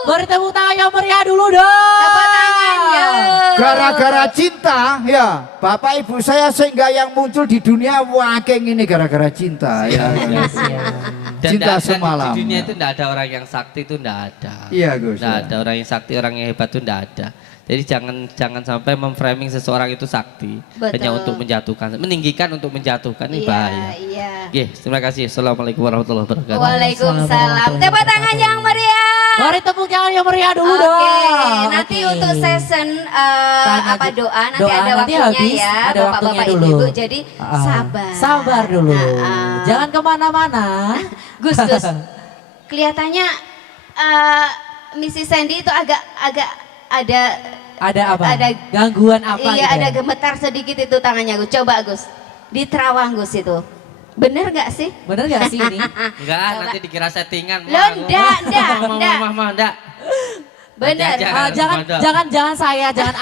Beri tepuk tangan yang meriah dulu dong. Tepuk tangannya. Gara-gara cinta, ya Bapak Ibu saya sehingga yang muncul di dunia wakeng ini gara-gara cinta, ya. Yes, ya. Dan Cinta dan semalam. di dunia itu enggak ada orang yang sakti, itu enggak ada. Iya, Gus, Enggak ya. ada orang yang sakti, orang yang hebat itu enggak ada. Jadi jangan sampai memframing seseorang itu sakti Betul. hanya untuk menjatuhkan, meninggikan untuk menjatuhkan, ini Iya, bahaya. iya. Oke, terima kasih. Assalamualaikum warahmatullahi wabarakatuh. Waalaikumsalam. Tepuk tangan yang meriah. Beri tepuk tangan yang meriah dulu Oke, dong. nanti Oke. untuk session Tanya apa ju- doa nanti doa ada nanti waktunya habis, ya, ada waktunya Bapak-bapak dulu. Ibu-ibu. Jadi Ah, sabar. Sabar dulu. Nah, Jangan kemana-mana. Gus, kelihatannya Mrs. Sandy itu agak ada Ada apa? Ada Gangguan apa iya, gitu ada ya? gemetar sedikit itu tangannya Gus. Coba Gus, di terawang Gus itu. Bener gak sih? Bener gak sih ini? Enggak, nanti dikira settingan. Loh, enggak. Enggak. Bener. Jangan. Jangan saya, jangan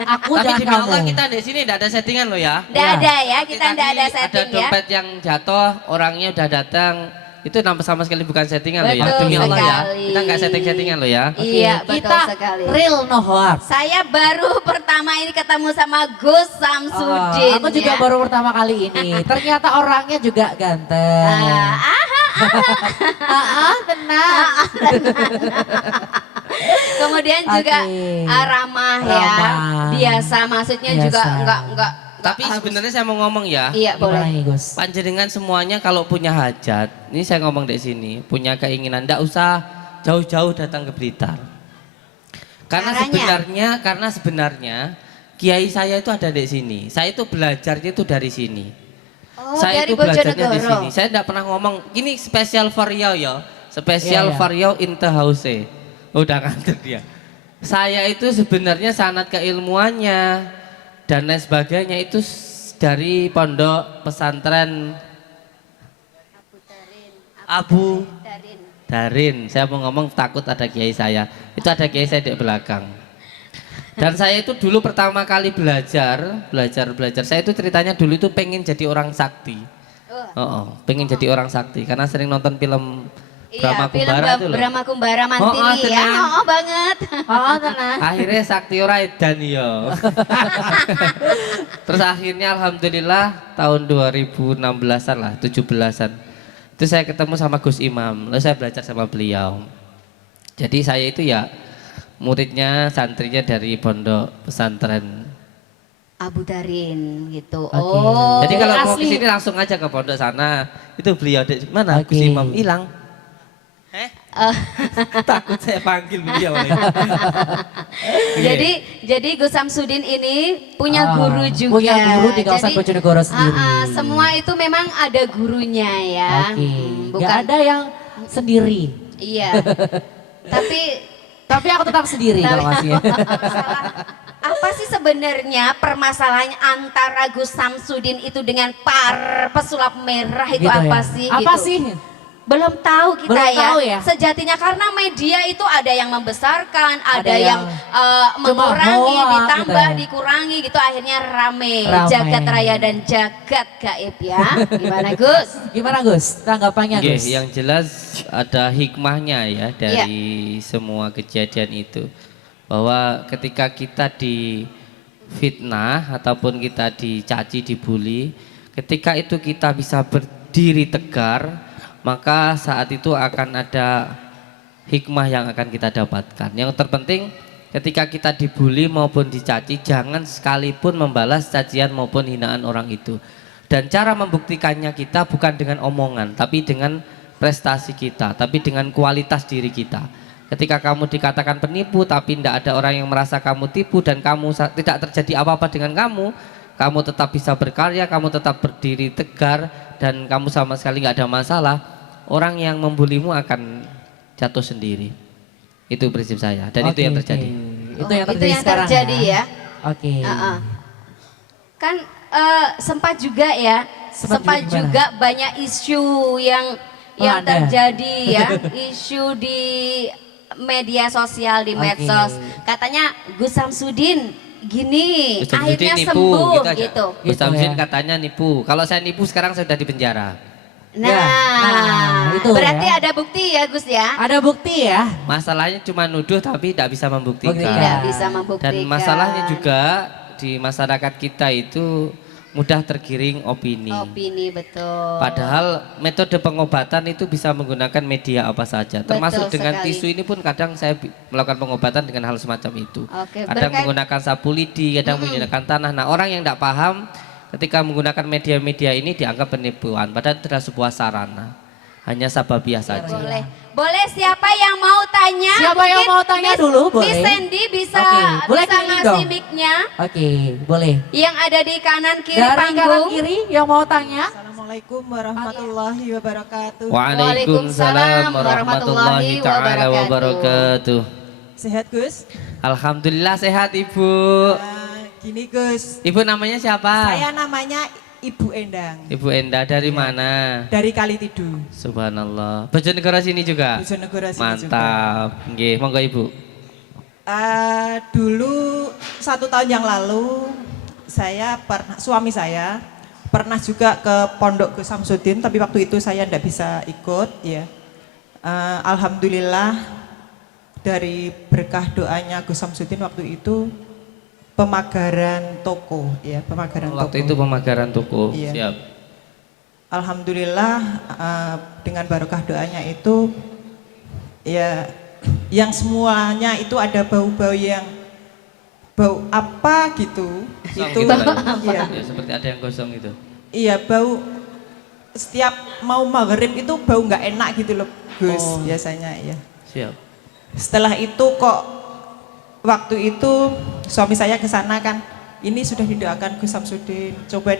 aku, Tapi jangan demi Allah kamu. kita di sini enggak ada settingan loh ya. Nggak Ya. ada ya, kita Tadi nggak ada setting ada ya. dompet yang jatuh, orangnya udah datang. Itu sama sekali bukan settingan loh ya. Betul Demi Allah ya. sekali. Kita enggak setting-settingan loh ya. Iya, Oke, betul kita sekali. real no hoax. Saya baru pertama ini ketemu sama Gus Samsudin. Aku juga ya. baru pertama kali ini. Ternyata orangnya juga ganteng. Tenang. Kemudian juga Oke. ramah ya, Ramah. biasa. Maksudnya juga Biasa. enggak. Tapi sebenarnya saya mau ngomong ya. Iya Gimana boleh. nih Gus? Panjenengan semuanya kalau punya hajat, ini saya ngomong di sini, punya keinginan, enggak usah jauh-jauh datang ke Blitar. Caranya? Karena sebenarnya kiai saya itu ada di sini. Saya itu belajarnya itu dari sini. Oh, Saya dari itu belajarnya di Bojonegoro. sini. Saya enggak pernah ngomong, ini spesial for you ya. Spesial Iya, iya. for you in the house. Udah ngantuk dia. Saya itu sebenarnya sanad keilmuannya dan lain sebagainya itu dari pondok pesantren Abu Darin. Saya mau ngomong takut ada kiai saya. Itu ada kiai saya di belakang. Dan saya itu dulu pertama kali belajar. Saya itu ceritanya dulu itu pengen jadi orang sakti. Pengen jadi orang sakti karena sering nonton film Iya, Brahma film Kumbara itu loh. Brahma Kumbara Mantili ya. tenan. Oh, banget. Oh, tenang. Akhirnya sakti ora edan yo. Terus akhirnya alhamdulillah tahun 2016-an lah, 17-an. Itu saya ketemu sama Gus Imam, lalu saya belajar sama beliau. Jadi saya itu ya muridnya, santrinya dari pondok pesantren. Abu Darin gitu. Oke. Oh. Jadi kalau mau asli. kesini langsung aja ke pondok sana. Itu beliau di mana? Oke. Gus Imam hilang. Takut saya panggil beliau. Jadi Gus Samsudin ini punya guru juga. Punya guru di kawasan Jadi, Bojonegoro sendiri. semua itu memang ada gurunya ya. Oke. Bukan Gak ada yang sendiri. Iya. Tapi aku tetap sendiri kalau masih. Apa sih sebenarnya permasalahannya antara Gus Samsudin itu dengan para pesulap merah itu Gitu apa ya. sih? Apa gitu? sih? Belum tahu kita Belum tahu ya? Sejatinya karena media itu ada yang membesarkan, ada yang yang mengurangi, hoak ditambah, gitu. dikurangi gitu akhirnya rame. Rame. Jagat raya dan jagat gaib ya. Gimana Gus? Gimana Gus? Tanggapannya Oke, Gus? yang jelas ada hikmahnya ya dari semua kejadian itu. Bahwa ketika kita difitnah ataupun kita dicaci, dibully, ketika itu kita bisa berdiri tegar, maka saat itu akan ada hikmah yang akan kita dapatkan. Yang terpenting ketika kita dibully maupun dicaci, jangan sekalipun membalas cacian maupun hinaan orang itu. Dan cara membuktikannya kita bukan dengan omongan, tapi dengan prestasi kita, tapi dengan kualitas diri kita. Ketika kamu dikatakan penipu tapi tidak ada orang yang merasa kamu tipu dan kamu tidak terjadi apa-apa dengan kamu tetap bisa berkarya, kamu tetap berdiri tegar dan kamu sama sekali nggak ada masalah, orang yang membulimu akan jatuh sendiri. Itu prinsip saya dan itu yang terjadi. Itu yang Itu terjadi yang sekarang terjadi ya. Oke. Kan sempat juga ya, Sempat sempat juga juga banyak isu yang ada. terjadi ya, isu di media sosial, di Oke. medsos. Katanya Gus Samsudin gini, Gus Samsudin akhirnya nipu, sembuh gitu aja. gitu. Gus Gitu Samsudin ya. katanya nipu. Kalau saya nipu sekarang saya sudah di penjara. Nah, itu berarti ya. ada bukti ya Gus ya? Ada bukti ya? Masalahnya cuma nuduh tapi tidak bisa membuktikan. Tidak bisa membuktikan. Dan masalahnya juga di masyarakat kita itu mudah tergiring opini. Opini betul. Padahal metode pengobatan itu bisa menggunakan media apa saja. Termasuk Betul dengan sekali. tisu ini pun kadang saya melakukan pengobatan dengan hal semacam itu. Oke, Kadang berkait- menggunakan sapu lidi, kadang menggunakan tanah. Nah orang yang tidak paham ketika menggunakan media-media ini dianggap penipuan. Padahal itu adalah sebuah sarana. Hanya sababiah saja. Boleh. Boleh siapa yang mau tanya? Siapa yang Mungkin mau tanya Miss- dulu, boleh? Miss Sandy bisa Oke, boleh bisa keliling ngasih dong. mic-nya Oke, boleh. yang ada di kanan kiri Dari kanan panggung. kiri yang mau tanya? Assalamualaikum warahmatullahi wabarakatuh. Waalaikumsalam warahmatullahi taala wabarakatuh. Sehat Gus? Alhamdulillah sehat Ibu. Gini Gus, Ibu namanya siapa? saya namanya Ibu Endang Ibu Enda dari mana? dari Kalitidu, Subhanallah. Bojonegoro sini juga. Bojonegoro sini juga. Mantap. Nggih, monggo Ibu. Dulu 1 tahun yang lalu suami saya pernah juga ke Pondok Gus Samsudin, tapi waktu itu saya tidak bisa ikut ya. Alhamdulillah dari berkah doanya Gus Samsudin waktu itu pemagaran toko ya, pemagaran toko. Waktu itu pemagaran toko. Iya. Siap. Alhamdulillah dengan barokah doanya itu ya yang semuanya itu ada bau-bau yang bau apa gitu. Gosong Itu gitu kan? iya. Ya, seperti ada yang gosong itu. Iya, bau setiap mau maghrib itu bau nggak enak gitu loh Gus biasanya ya. Siap. Setelah itu kok waktu itu suami saya ke sana kan, ini sudah didoakan Gus Samsudin, coba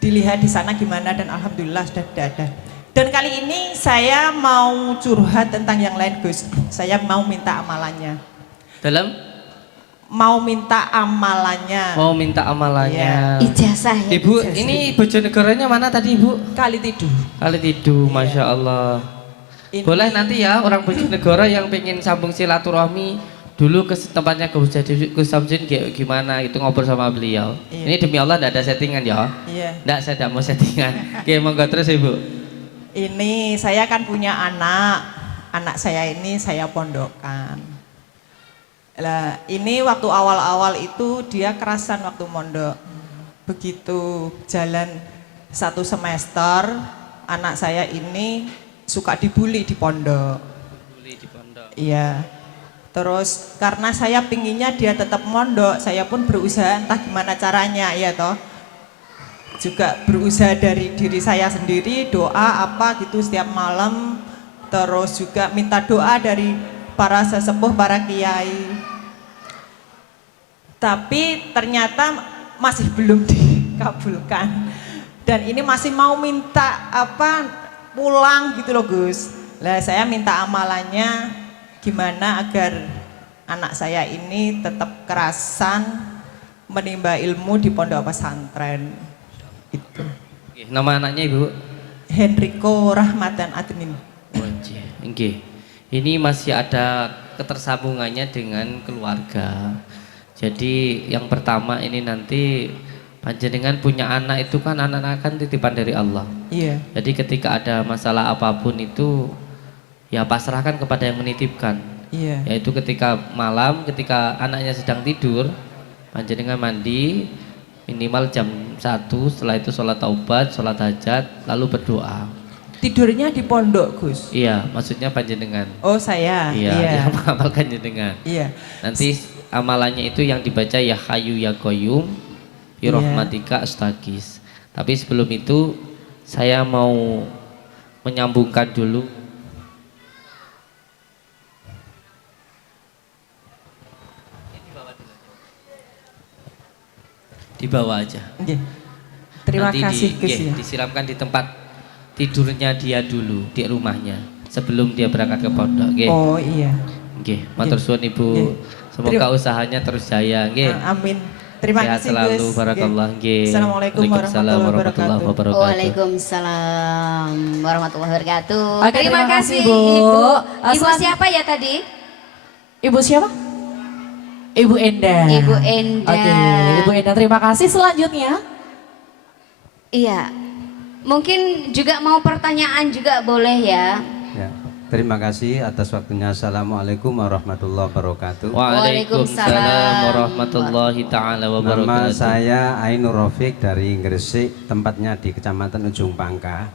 dilihat di sana gimana dan alhamdulillah sudah ada. Dan kali ini saya mau curhat tentang yang lain Gus. Saya mau minta amalannya. Dalam Mau minta amalannya. mau minta amalannya. Ijazah ya. Ibu, ini Bojonegoronya mana tadi Ibu? Kalitidu. Kalitidu, Masya Allah. Ini- Boleh nanti ya orang Bojonegoro yang pengen sambung silaturahmi dulu ke tempatnya Gus Samsudin kayak gimana itu ngobrol sama beliau. Iya. Ini demi Allah tidak ada settingan ya. Iya. Enggak, saya tidak mau settingan. Oke, monggo terus Ibu. Ini saya kan punya anak saya ini saya pondokkan. Lah, ini waktu awal-awal itu dia kerasan waktu mondok. Begitu jalan 1 semester, anak saya ini suka dibully di pondok. Dibully di pondok. Iya. Terus karena saya pinginnya dia tetap mondok, saya pun berusaha entah gimana caranya, ya toh. Juga berusaha dari diri saya sendiri, doa apa gitu setiap malam. Terus juga minta doa dari para sesepuh, para kiai. Tapi ternyata masih belum dikabulkan. Dan ini masih mau minta pulang gitu loh Gus. Lah saya minta amalannya gimana agar anak saya ini tetap kerasan menimba ilmu di pondok pesantren. Itu. Oke, nama anaknya Ibu? Henrico Rahmatan Adnin. Oke. Ini masih ada ketersambungannya dengan keluarga. Jadi yang pertama ini nanti panjenengan punya anak itu kan anak-anak kan titipan dari Allah. Iya. Jadi ketika ada masalah apapun itu ya pasrahkan kepada yang menitipkan. Iya. Yaitu ketika malam, ketika anaknya sedang tidur, panjenengan mandi minimal jam 1, setelah itu sholat taubat, sholat hajat, lalu berdoa. Tidurnya di pondok Gus. Iya, maksudnya panjenengan. Oh saya. Iya, yang mengamalkan jenengan. Iya. Nanti amalannya itu yang dibaca ya Hayyu ya Qayyum bi rahmatika astaghis. Tapi sebelum itu saya mau menyambungkan dulu. Dibawa aja. Oke. Terima Nanti kasih Gus ya. disiramkan di tempat tidurnya dia dulu di rumahnya sebelum dia berangkat ke pondok. Nggih. Oh iya. Nggih, matur suwun Ibu. Nggih. Semoga usahanya terus jaya, nggih. Amin. Terima Sehat kasih selalu, Gus. barakallah, nggih. Assalamualaikum Waalaikumsalam warahmatullahi wabarakatuh. Waalaikumsalam warahmatullahi wabarakatuh. Oke, Terima kasih Bu. Ibu siapa ya tadi? Ibu siapa? Ibu Enda. Ibu Enda. Oke, Ibu Enda terima kasih. Selanjutnya. Iya. Mungkin juga mau pertanyaan juga boleh ya. Ya, terima kasih atas waktunya. Assalamualaikum warahmatullahi wabarakatuh. Waalaikumsalam warahmatullahi taala Nama wabarakatuh. saya Ainur Rafiq dari Gresik, tempatnya di Kecamatan Ujung Pangkah.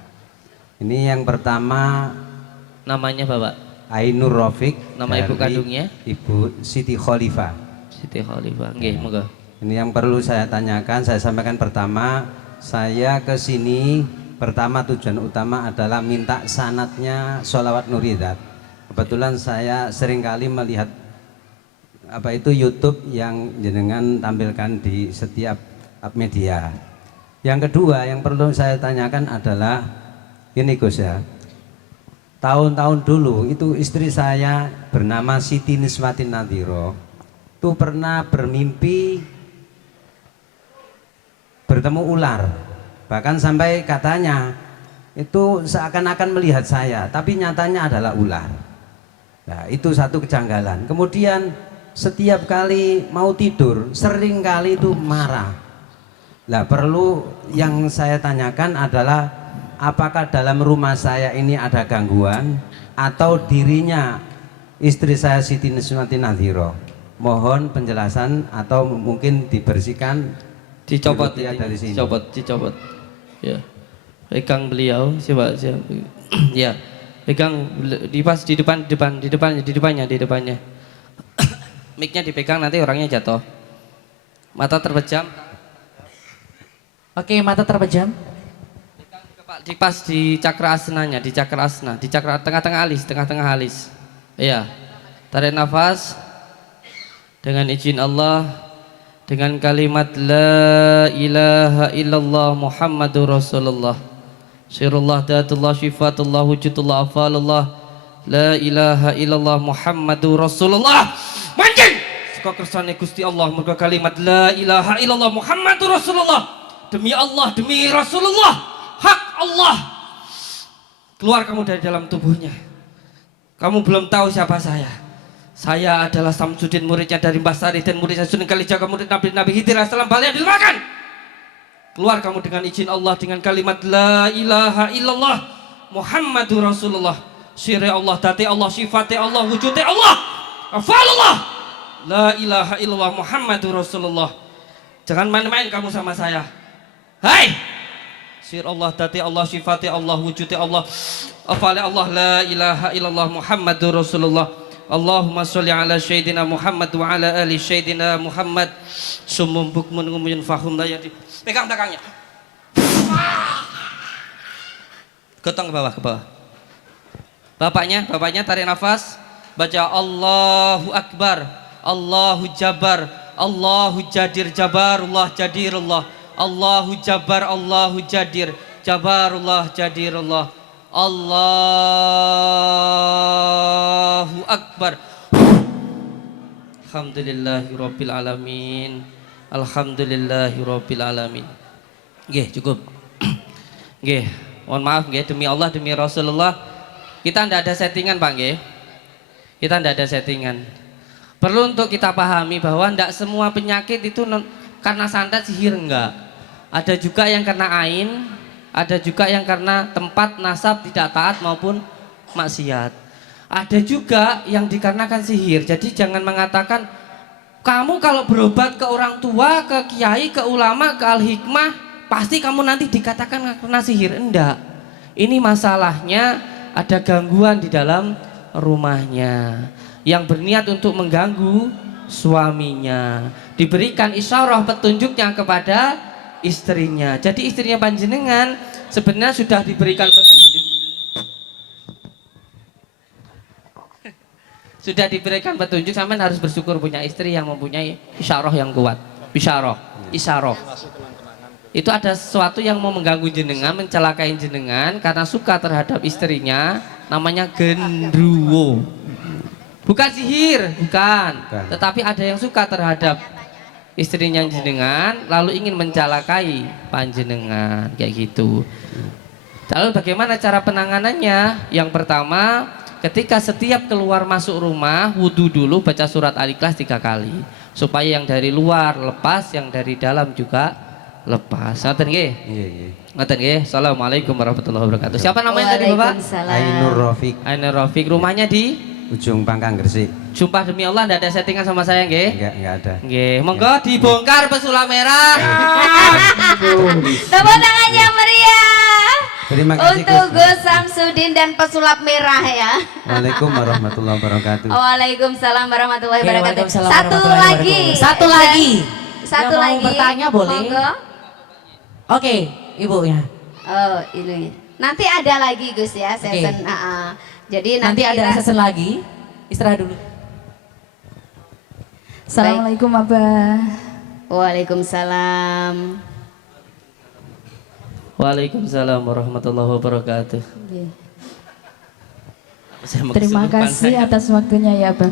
Ini yang pertama Namanya Bapak? Ainur Rafiq. Nama ibu dari kandungnya? Ibu Siti Khalifah. Siti Khalifah. Nggih, monggo. Ini yang perlu saya tanyakan, saya sampaikan pertama, saya ke sini pertama tujuan utama adalah minta sanatnya sholawat nuridat. Kebetulan saya seringkali melihat YouTube yang jenengan tampilkan di setiap media. Yang kedua yang perlu saya tanyakan adalah ini Gus ya. Tahun-tahun dulu itu istri saya bernama Siti Niswatin Nadhiro itu pernah bermimpi bertemu ular, bahkan sampai katanya itu seakan-akan melihat saya, tapi nyatanya adalah ular. Nah, itu satu kejanggalan. Kemudian setiap kali mau tidur sering kali itu marah. Nah, perlu yang saya tanyakan adalah apakah dalam rumah saya ini ada gangguan atau dirinya istri saya Siti Niswatin Nadhiro? Mohon penjelasan atau mungkin dibersihkan, Dicopot ya ini, dari sini. dicopot. Ya. Pegang beliau, siapa? Ya. Pegang di depannya. Mic-nya dipegang nanti orangnya jatuh. Mata terpejam. Oke, mata terpejam. Pas di cakra asnanya, di cakra tengah-tengah alis. Iya. Tarik nafas dengan izin Allah, dengan kalimat la ilaha illallah Muhammadur Rasulullah. Syirullah datullah syifatullah wujudullah afalullah. La ilaha illallah Muhammadur Rasulullah. Mancing. Suka kersane Gusti Allah mergo kalimat la ilaha illallah Muhammadur Rasulullah. Demi Allah, demi Rasulullah, hak Allah. Keluar kamu dari dalam tubuhnya. Kamu belum tahu siapa saya. Saya adalah Samsudin, muridnya dari Mbah Sari dan muridnya Sunan Kalijaga, murid Nabi Khidir alaihissalam. Balian diluarkan. Keluar kamu dengan izin Allah dengan kalimat la ilaha illallah Muhammadur Rasulullah. Syiri Allah, dati Allah, sifati Allah, wujudi Allah, afalullah. La ilaha illallah Muhammadur Rasulullah. Jangan main-main kamu sama saya. Hai, syiri Allah, dati Allah, sifati Allah, wujudi Allah, afali Allah. La ilaha illallah Muhammadur Rasulullah. Allahumma sholli ala Sayyidina Muhammad wa ala ali Sayyidina Muhammad. Sumum bukmun umyun fahum la yadi. Pegang belakangnya. Gotong ke bawah, ke bawah. Bapaknya tarik nafas. Baca Allahu Akbar, Allahu Jabar, Allahu Jadir, Jabarullah, Jadirullah. Allahu Jabar, Allahu Jadir, Jabarullah, Jadirullah. Allahu Akbar. Alhamdulillahirabbil alamin. Alhamdulillahirabbil alamin. Nggih, cukup. Nggih, mohon maaf nggih, demi Allah, demi Rasulullah. Kita tidak ada settingan, Pak nggih. Kita tidak ada settingan. Perlu untuk kita pahami bahwa tidak semua penyakit itu karena santet sihir, enggak. Ada juga yang karena ain, ada juga yang karena tempat nasab tidak taat maupun maksiat. Ada juga yang dikarenakan sihir. Jadi jangan mengatakan kamu kalau berobat ke orang tua, ke kiai, ke ulama, ke al-hikmah, pasti kamu nanti dikatakan kena sihir. Enggak. Ini masalahnya ada gangguan di dalam rumahnya yang berniat untuk mengganggu suaminya. Diberikan isyarah petunjuknya kepada istrinya. Jadi istrinya panjenengan sebenarnya sudah diberikan petunjuk. Sudah diberikan petunjuk, sampean harus bersyukur punya istri yang mempunyai isyarah yang kuat. Isyarah. Itu ada sesuatu yang mau mengganggu jenengan, mencelakai jenengan karena suka terhadap istrinya, namanya gendruwo. Bukan sihir, bukan. Tetapi ada yang suka terhadap istrinya jenengan lalu ingin mencelakai panjenengan, kayak gitu. Lalu bagaimana cara penanganannya? Yang pertama, ketika setiap keluar masuk rumah, wudhu dulu, baca surat Al-Ikhlas 3 kali supaya yang dari luar lepas, yang dari dalam juga lepas. Ngoten nggih? Nggih. Ngoten nggih. Assalamualaikum warahmatullahi wabarakatuh. Siapa namanya tadi, Bapak? Ainur Rafiq, Ainur Rafiq. Rumahnya di Ujung Pangkang Gresik. Sumpah demi Allah tidak ada settingan sama saya nggih. Enggak ada. Nggih, monggo dibongkar pesulap merah. Tepuk tangannya meriah Terima kasih untuk Gus. Gus Samsudin dan pesulap merah ya. Waalaikumsalam warahmatullahi wabarakatuh. Waalaikumsalam warahmatullahi Oke, wabarakatuh. waalaikumsalam Satu warahmatullahi lagi. wabarakatuh. Satu lagi. Satu Yang mau lagi. bertanya boleh? Monggo. Oke, Ibu ya. Oh, ini. Nanti ada lagi Gus ya, season. Jadi Nanti ada kita- season lagi. Istirahat dulu. Assalamualaikum Abah. Waalaikumsalam. Waalaikumsalam warahmatullahi wabarakatuh. Oke. Saya mau Terima kesurupan kasih saya. atas waktunya ya Abah.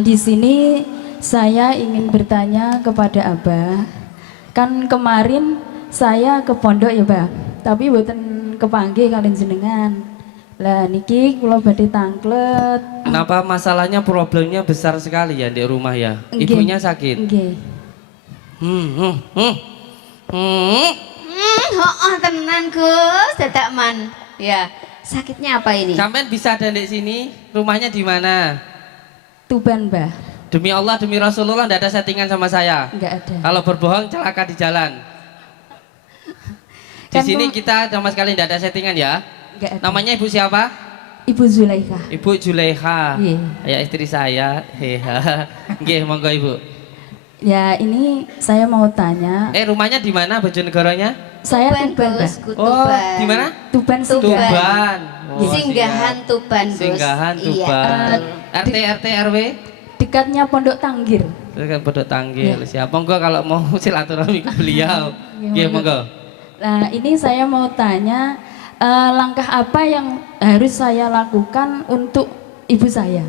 Di sini saya ingin bertanya kepada Abah. Kan kemarin saya ke pondok ya Abah, tapi boten kepanggih kalian jenengan. Lah niki kula badhe tangklet. Kenapa masalahnya problemnya besar sekali ya di rumah ya? Nggih. Ibunya sakit. Nggih. Tenan Gus, dadak man. Ya, sakitnya apa ini? Sampean bisa ada di sini? Rumahnya di mana? Tuban Mbah. Demi Allah, demi Rasulullah tidak ada settingan sama saya. Enggak ada. Kalau berbohong celaka di jalan. Di Kan sini Bu- kita sama sekali tidak ada settingan ya. Enggak ada. Namanya Ibu siapa? Ibu Zulaikha. Ibu Juleha. Iya. Ya istri saya. Heha. Nggih, monggo Ibu. Ya ini saya mau tanya. Rumahnya di mana Bojonegoronnya? Saya Tuban, Tuban Mbah. Gus, Oh, Tuban. di mana? Tuban Tuban. Singgah. Tuban. Oh, Singgahan siap. Tuban, Gus. Singgahan Iya, Tuban. betul. RT RW? Dekatnya Pondok Tanggir. Dekat Pondok Tanggil. Iya. Siap. Monggo kalau mau silaturahmi ke beliau. Nggih, monggo. Nah ini saya mau tanya langkah apa yang harus saya lakukan untuk ibu saya?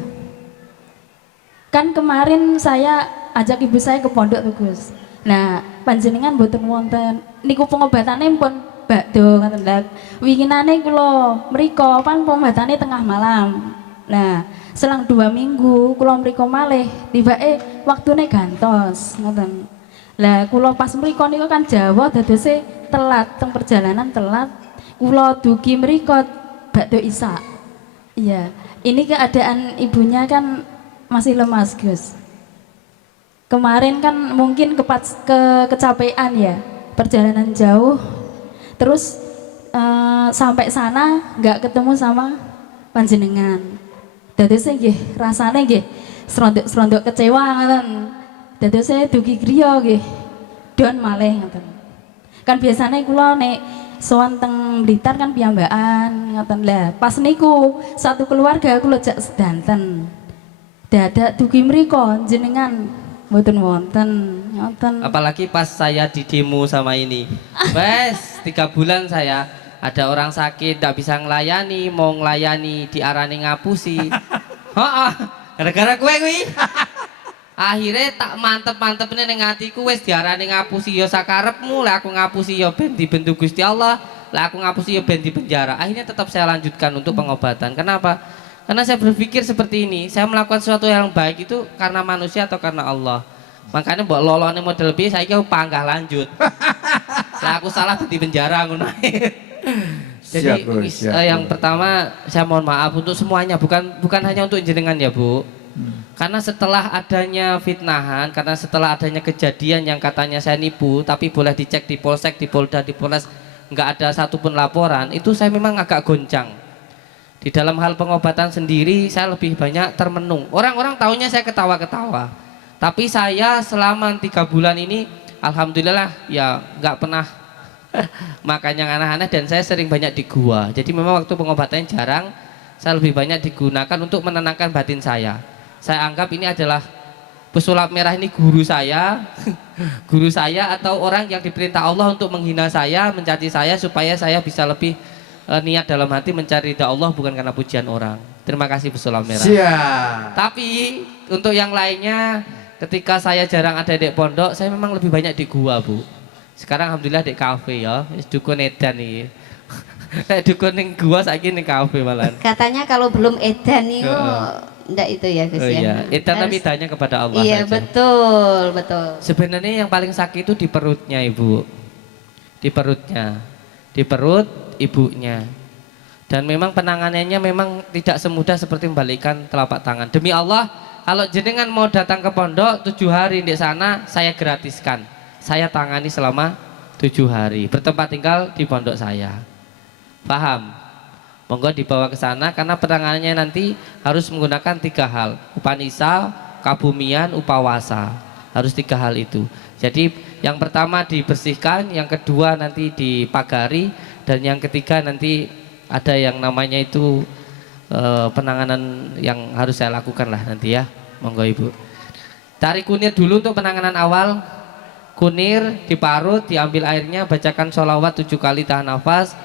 Kan kemarin saya ajak ibu saya ke pondok tuh Gus. Nah panjenengan boten wonten niku pengobatannya pun bakdo ngaten ndak. Winginane kula mriko pan pengobatane tengah malam. Nah, selang 2 minggu kula mriko malih, tibake waktune gantos ngoten. Lah kula pas mriko niku kan Jawa dadose telat teng perjalanan telat. Kula dugi mriko bakdo Isa. Iya, ini keadaan ibunya kan masih lemas, Gus. Kemarin kan mungkin kecapean ya, perjalanan jauh. Terus sampai sana nggak ketemu sama panjenengan. Dadose nggih rasane nggih serondok kecewa ngoten. Dadose dugi griya nggih. Don malih ngoten. Kan biasanya kula nek sowan teng Blitar kan piyambakan ngoten lah. Pas niku satu keluarga kula jak sedanten. Dadak dugi mriko jenengan mboten wonten ngoten. Apalagi pas saya di demo sama ini. Wes 3 bulan saya ada orang sakit tidak bisa ngelayani, mau ngelayani diarani ngapusi. Heeh, gara-gara kue kuwi. Akhirnya tak mantep-mantepnya ning atiku wis diarani ngapusi ya sakarepmu, lah aku ngapusi ya ben dibentuk Gusti Allah, lah aku ngapusi ya ben di penjara. Akhirnya tetap saya lanjutkan untuk pengobatan. Kenapa? Karena saya berpikir seperti ini, saya melakukan sesuatu yang baik itu karena manusia atau karena Allah. Makanya mbok lolone model B saiki aku panggah lanjut. Lah aku salah di penjara ngono. Jadi yang pertama saya mohon maaf untuk semuanya, bukan hanya untuk jenengan ya Bu. Karena setelah adanya fitnahan, karena setelah adanya kejadian yang katanya saya nipu, tapi boleh dicek di Polsek, di Polda, di Polres, nggak ada satupun laporan, itu saya memang agak goncang. Di dalam hal pengobatan sendiri saya lebih banyak termenung. Orang-orang taunya saya ketawa-ketawa, tapi saya selama 3 bulan ini alhamdulillah ya nggak pernah makan yang aneh-aneh dan saya sering banyak di gua. Jadi memang waktu pengobatannya jarang, saya lebih banyak digunakan untuk menenangkan batin saya. Saya anggap ini adalah pesulap merah ini guru saya, guru saya atau orang yang diperintah Allah untuk menghina saya, mencaci saya supaya saya bisa lebih niat dalam hati mencari ridha Allah bukan karena pujian orang. Terima kasih pesulap merah. Siap. Tapi untuk yang lainnya, ketika saya jarang ada di pondok, saya memang lebih banyak di gua Bu. Sekarang alhamdulillah di kafe ya, dukun edan nih. Dukun ning gua saiki ning kafe malah. Katanya kalau belum edan itu enggak itu ya Gus Oh ya. iya, edan tapi tanya kepada Allah Iya saja. betul. Sebenarnya yang paling sakit itu di perutnya Ibu. Di perutnya. Di perut ibunya. Dan memang penanganannya memang tidak semudah seperti membalikkan telapak tangan. Demi Allah, kalau jenengan mau datang ke pondok 7 hari di sana, saya gratiskan. Saya tangani selama 7 hari. Bertempat tinggal di pondok saya. Paham? Monggo dibawa ke sana karena penanganannya nanti harus menggunakan 3 hal. Upanisa, kabumian, upawasa. Harus 3 hal itu. Jadi yang pertama dibersihkan, yang kedua nanti dipagari, dan yang ketiga nanti ada yang namanya itu penanganan yang harus saya lakukan lah nanti ya. Monggo Ibu. Tarik kunir dulu untuk penanganan awal. Kunir diparut, diambil airnya, bacakan sholawat 7 kali tahan nafas,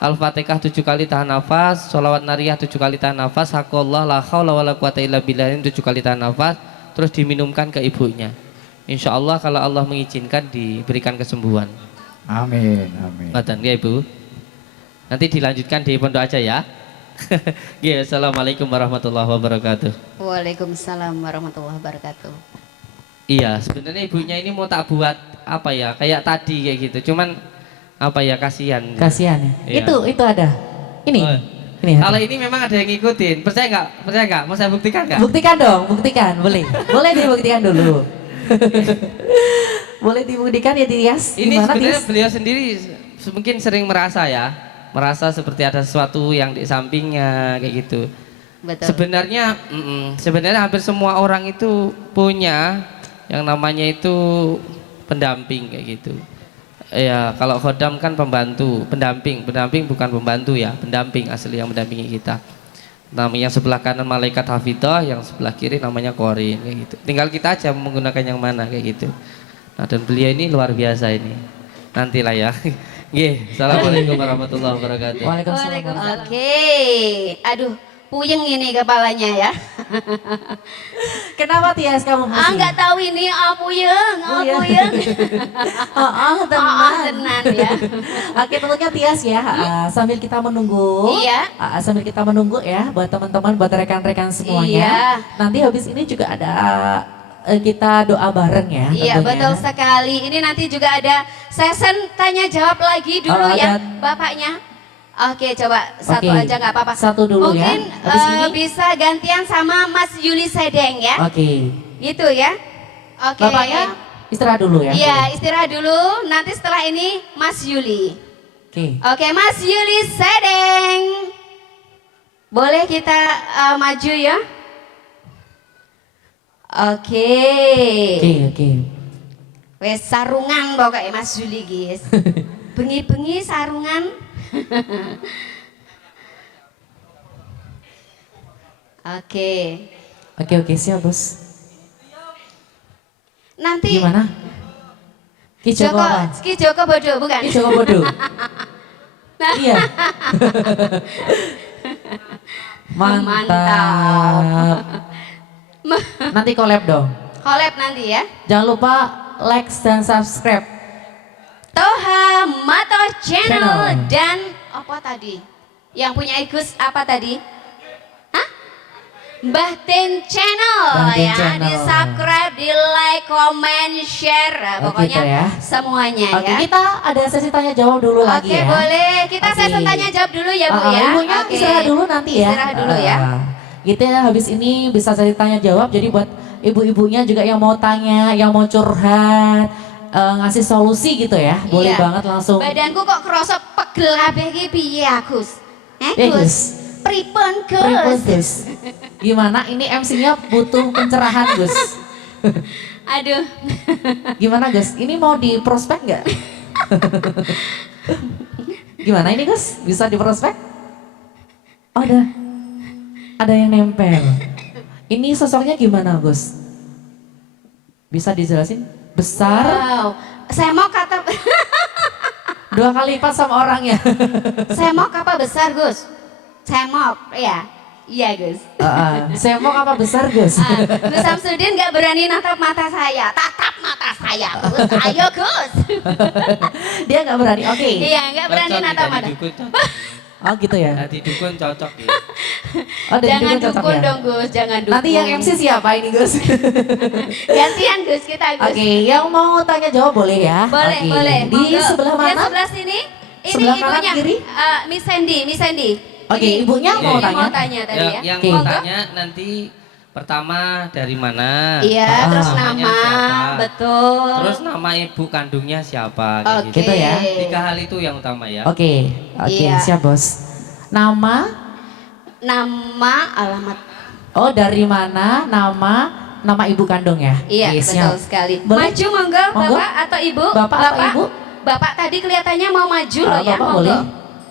Al-Fatihah 7 kali tahan nafas, sholawat nariyah 7 kali tahan nafas, haqqallah la haula wala quwata illa billah 7 kali tahan nafas, terus diminumkan ke ibunya. Insya Allah kalau Allah mengizinkan diberikan kesembuhan. Amin, amin. Ngoten ya Ibu. Nanti dilanjutkan di pondok aja ya. Ya, assalamualaikum warahmatullahi wabarakatuh. Waalaikumsalam warahmatullahi wabarakatuh. Iya, sebenarnya ibunya ini mau tak buat apa ya, kayak tadi kayak gitu. Cuman apa ya, kasihan. Kasihan ya. Iya. Itu ada. Ini. Oh. Ini. Kalau ini memang ada yang ngikutin. Percaya nggak? Percaya nggak? Mau saya buktikan nggak? Buktikan dong, buktikan. Boleh. Boleh dibuktikan dulu. Boleh dibuktikan ya Tias. Ini Gimana, sebenarnya Tias? beliau sendiri mungkin sering merasa ya, merasa seperti ada sesuatu yang di sampingnya kayak gitu. Betul. Sebenarnya hampir semua orang itu punya yang namanya itu pendamping kayak gitu. Ya kalau khodam kan pembantu, pendamping bukan pembantu ya, pendamping asli yang mendampingi kita. Namanya sebelah kanan malaikat hafidhah, yang sebelah kiri namanya korin kayak gitu. Tinggal kita aja menggunakan yang mana kayak gitu. Nah dan beliau ini luar biasa ini. Nantilah ya. Nggih, assalamualaikum warahmatullahi wabarakatuh. Waalaikumsalam. Oke. Aduh, puyeng ini kepalanya ya. Kenapa Tias kamu pusing? Nggak tahu ini apa yang, tenan ya. Oke, tentunya Tias ya, sambil kita menunggu. Iya. Sambil kita menunggu ya buat teman-teman, buat rekan-rekan semuanya. Iya. Nanti habis ini juga ada kita doa bareng ya. Iya, tentunya. betul sekali. Ini nanti juga ada session tanya jawab lagi dulu ya, ada- Bapaknya. Oke, coba satu Oke, aja nggak apa-apa. satu dulu ya. Mungkin Habis ini? bisa gantian sama Mas Yuli Sedeng ya. Oke. Gitu ya. Oke. Bapaknya istirahat dulu ya. Iya, istirahat dulu. Nanti setelah ini Mas Yuli. Oke. Oke, Mas Yuli Sedeng. Boleh kita maju ya? Oke. Oke. Wes sarungan pokoknya Mas Yuli guys. Bengi-bengi sarungan. Oke. Oke, siap bos. Nanti Gimana? Ki Joko apa? Ki Joko Bodo bukan? Ki Joko Bodo. Iya. Mantap. Nanti collab dong. Collab nanti ya. Jangan lupa like dan subscribe. Toha Mato Channel Channel. dan apa tadi? Yang punya Igus apa tadi? Hah? Mbah Tin Channel Mbah Tin ya, Channel. di subscribe, di like, comment, share, nah, Oh, pokoknya gitu ya. semuanya Oke, ya. kita ada sesi tanya jawab dulu lagi Oke, ya. boleh. Kita Oke. sesi tanya jawab dulu ya, Bu ya. Ibunya Oke. istirahat dulu nanti ya. Istirahat dulu ya. Gitu ya, habis ini bisa sesi tanya jawab. Jadi buat ibu-ibunya juga yang mau tanya, yang mau curhat, ngasih solusi gitu ya. Boleh Iya. banget langsung. Badanku kok kerasa pegel kabeh iki piye, Agus? Ya, Gus. Gus. Pripun, Pripun, Gus? Gus? Gimana? Ini MC-nya butuh pencerahan, Gus. Aduh. Gimana, Gus? Ini mau di prospek nggak? Gimana ini, Gus? Bisa di prospek? Oh, ada yang nempel. Ini sosoknya gimana, Gus? Bisa dijelasin? Besar, Wow. Saya mau kata 2 kali lipat sama orangnya. semok apa besar, Gus? Semok, ya. Iya, Gus. Semok apa besar, Gus? Gus Samsudin nggak berani natap mata saya. Tatap mata saya, Gus. Ayo, Gus. Dia nggak berani. Oke. Iya, nggak berani Cocok natap nih, mata. dari dukun cocok. Oh, gitu ya. Dari dukun cocok ya. Oh, dari Jangan dulu cocok dukun ya? dong, Gus. Jangan dukun. Nanti yang MC siapa ini, Gus? Gantian, Gus, kita, Gus. Oke, yang mau tanya jawab boleh ya? Boleh, Oke. boleh. Di Monggo. sebelah Yang mana? sebelah sini. Ini Sebelah kanan, ibunya. kiri? Miss Sandy, Miss Sandy. Oke, Ini ibunya mau ibunya tanya? mau tanya tadi ya. Yang Oke. mau tanya nanti pertama dari mana? Iya, terus namanya nama, siapa? betul. Terus nama ibu kandungnya siapa? Kayak Oke. Gitu ya. 3 hal itu yang utama ya. Oke, Iya. siap bos. Nama? Nama, alamat. Oh, dari mana? Nama ibu kandung ya? Iya, Oke, betul siap. sekali. Boleh? Maju monggo, Monggo. Bapak atau Ibu? Bapak atau Ibu? Bapak tadi kelihatannya mau maju loh ya, Bapak monggo. boleh?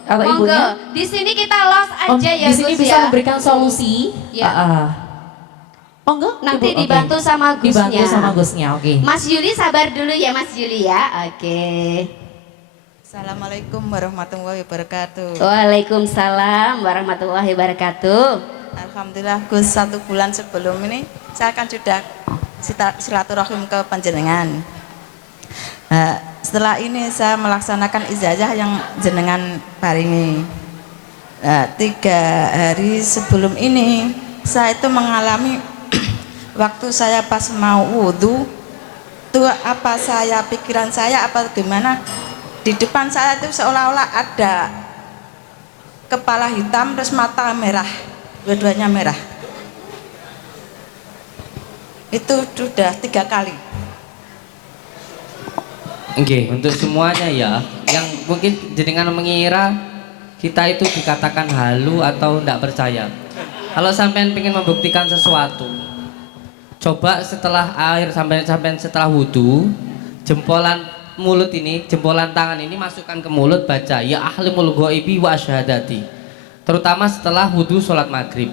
Atau Monggo. ibunya? Di sini kita los Oh, aja ya, di sini Gus bisa ya. memberikan solusi. Iya. Monggo. Nanti Ibu, oke. dibantu sama Gusnya. Dibantu sama Gusnya, oke. Mas Yuli sabar dulu ya, Mas Yuli ya. Oke. Assalamualaikum warahmatullahi wabarakatuh. Waalaikumsalam warahmatullahi wabarakatuh. Alhamdulillah Gus, 1 bulan sebelum ini saya kan sudah silaturahim ke panjenengan. Setelah ini saya melaksanakan ijazah yang jenengan paringi. 3 hari sebelum ini saya itu mengalami waktu saya pas mau wudhu tuh apa saya pikiran saya apa gimana di depan saya itu seolah-olah ada kepala hitam terus mata merah, dua-duanya merah. Itu sudah 3 kali. Oke, untuk semuanya ya, yang mungkin jenengan mengira kita itu dikatakan halu atau tidak percaya. Kalau sampean pengen membuktikan sesuatu, coba setelah air sampai setelah wudhu, jempolan mulut ini, jempolan tangan ini masukkan ke mulut, baca ya ahlimul ghaibi wa syahadati. Terutama setelah wudhu sholat maghrib.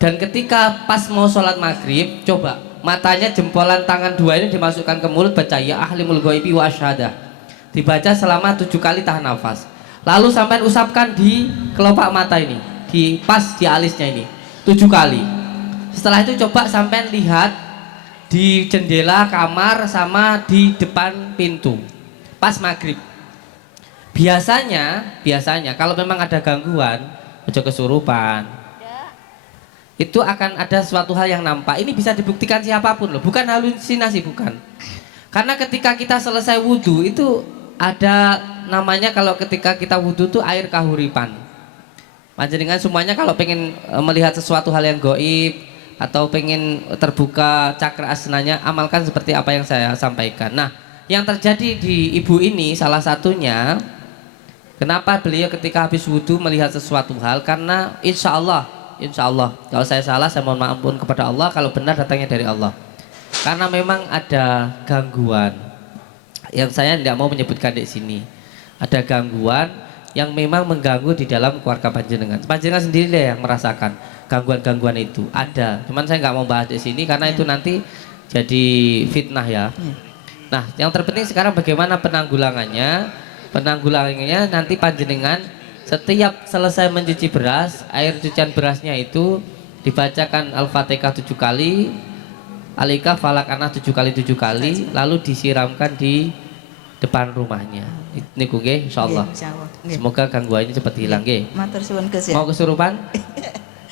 Dan ketika pas mau sholat maghrib, coba matanya jempolan tangan 2 ini dimasukkan ke mulut, baca ya ahlimul ghaibi wa syahadah. Dibaca selama 7 kali, tahan nafas. Lalu sampai usapkan di kelopak mata ini, di pas di alisnya ini 7 kali. Setelah itu coba sampai lihat di jendela kamar sama di depan pintu pas maghrib. Biasanya kalau memang ada gangguan, ojo kesurupan, itu akan ada suatu hal yang nampak. Ini bisa dibuktikan siapapun loh, bukan halusinasi, bukan. Karena ketika kita selesai wudhu itu ada namanya, kalau ketika kita wudhu tuh air kahuripan. Panjenengan semuanya kalau pengen melihat sesuatu hal yang goib atau pengen terbuka cakra asnanya, amalkan seperti apa yang saya sampaikan. Nah, yang terjadi di ibu ini salah satunya, kenapa beliau ketika habis wudhu melihat sesuatu hal, karena insya Allah kalau saya salah saya mohon maaf pun kepada Allah, kalau benar datangnya dari Allah. Karena memang ada gangguan yang saya tidak mau menyebutkan di sini. Ada gangguan yang memang mengganggu di dalam keluarga panjenengan. Panjenengan sendiri deh yang merasakan gangguan-gangguan itu ada. Cuman saya nggak mau bahas di sini karena itu nanti jadi fitnah ya. Nah, yang terpenting sekarang bagaimana penanggulangannya? Penanggulangannya nanti panjenengan setiap selesai mencuci beras, air cucian berasnya itu dibacakan Al-Fatihah 7 kali, Al-Ikhlas, Falak, Anas 7 kali, lalu disiramkan di depan rumahnya. Ini nggih insyaallah. Semoga gangguannya cepat hilang nggih. Matur suwun Gus ya. Mau kesurupan?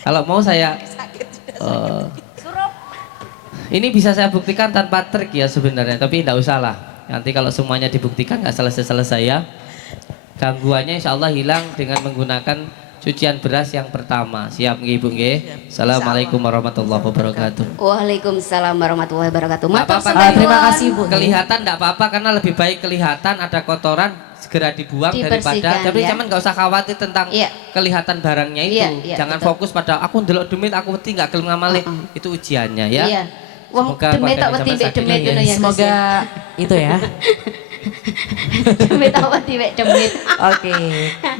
Kalau mau saya ini bisa saya buktikan tanpa trik ya sebenarnya, tapi tidak usah lah. Nanti kalau semuanya dibuktikan nggak selesai-selesai ya. Gangguannya insya Allah hilang dengan menggunakan cucian beras yang pertama. Siap nggih Ibu nggih? Assalamualaikum warahmatullahi wabarakatuh. Waalaikumsalam warahmatullahi wabarakatuh. Nggak Matur apa-apa, suwun. terima kasih Bu. Kelihatan enggak apa-apa karena lebih baik kelihatan ada kotoran segera dibuang Dibersihkan, daripada. Tapi ya. cuman nggak usah khawatir tentang Iya. kelihatan barangnya itu. Iya, Jangan betul. fokus pada aku ndelok demit, aku wedi nggak gelem ngamali. Itu ujiannya ya. Iya. Wong Semoga demit tak keluarganya wedi sama mbek sakit. demit ngono ya. Gus, Semoga ya. itu ya. Demit tak wedi mbek demit. Oke.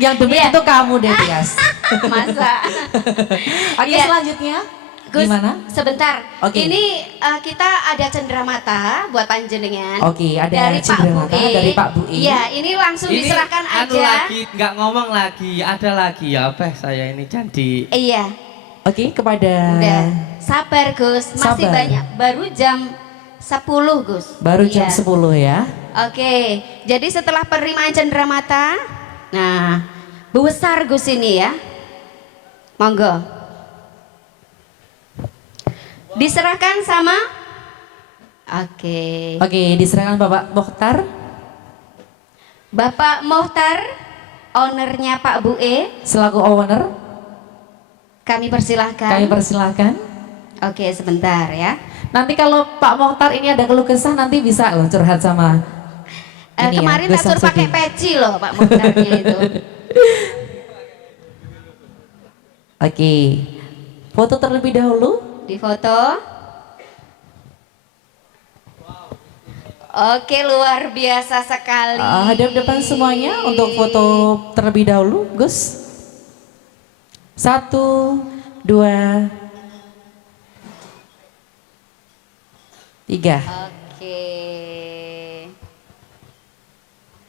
Yang demi Iya. itu kamu deh, Tias. Masa. Oke, Iya. selanjutnya Gus, gimana? sebentar. Oke. Ini kita ada cenderamata buat panjenengan. Oke, ada dari Pak cenderamata Bue. dari Pak Bue. Iya, ini langsung diserahkan anu aja. lagi, nggak ngomong lagi, ada lagi ya apa saya ini candi. Iya, Oke, kepada udah. Sabar Gus, masih Sabar. banyak. Baru jam 10 Gus. baru jam Iya. 10 ya. Oke, jadi setelah penerimaan cenderamata, nah besar Gus ini ya, monggo. Diserahkan sama, oke. Oke, diserahkan Bapak Mokhtar. Bapak Mohtar, ownernya Pak Bue, Selaku owner, kami persilahkan. kami persilahkan. Oke, sebentar ya. Nanti kalau Pak Mokhtar ini ada keluh kesah nanti bisa loh curhat sama ini ya, Kemarin Gus atur pakai Samsudin. peci loh Pak Mohtarnya itu. Oke, foto terlebih dahulu. Di foto. Oke, luar biasa sekali. Hadap depan semuanya untuk foto terlebih dahulu, Gus. 1, 2, 3. Oke.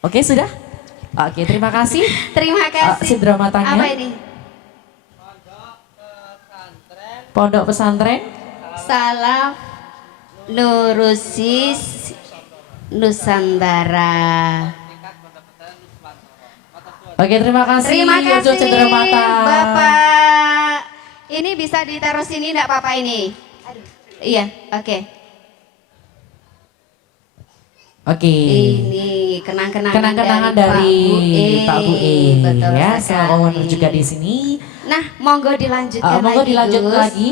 Oke, sudah? Oke, terima kasih. Terima kasih. Sindrom matanya. Apa ini? Pondok pesantren. Salaf Nurusis Nusantara. Oke, terima kasih. Terima untuk kasih cenderamata. Bapak. Ini bisa ditaruh sini enggak Bapak ini? Iya, oke. Oke. Ini kenang-kenangan dari Pak Bue, Betul ya, sekali. selaku owner juga di sini. Nah, monggo dilanjutkan Monggo lagi, dilanjut Gus. lagi.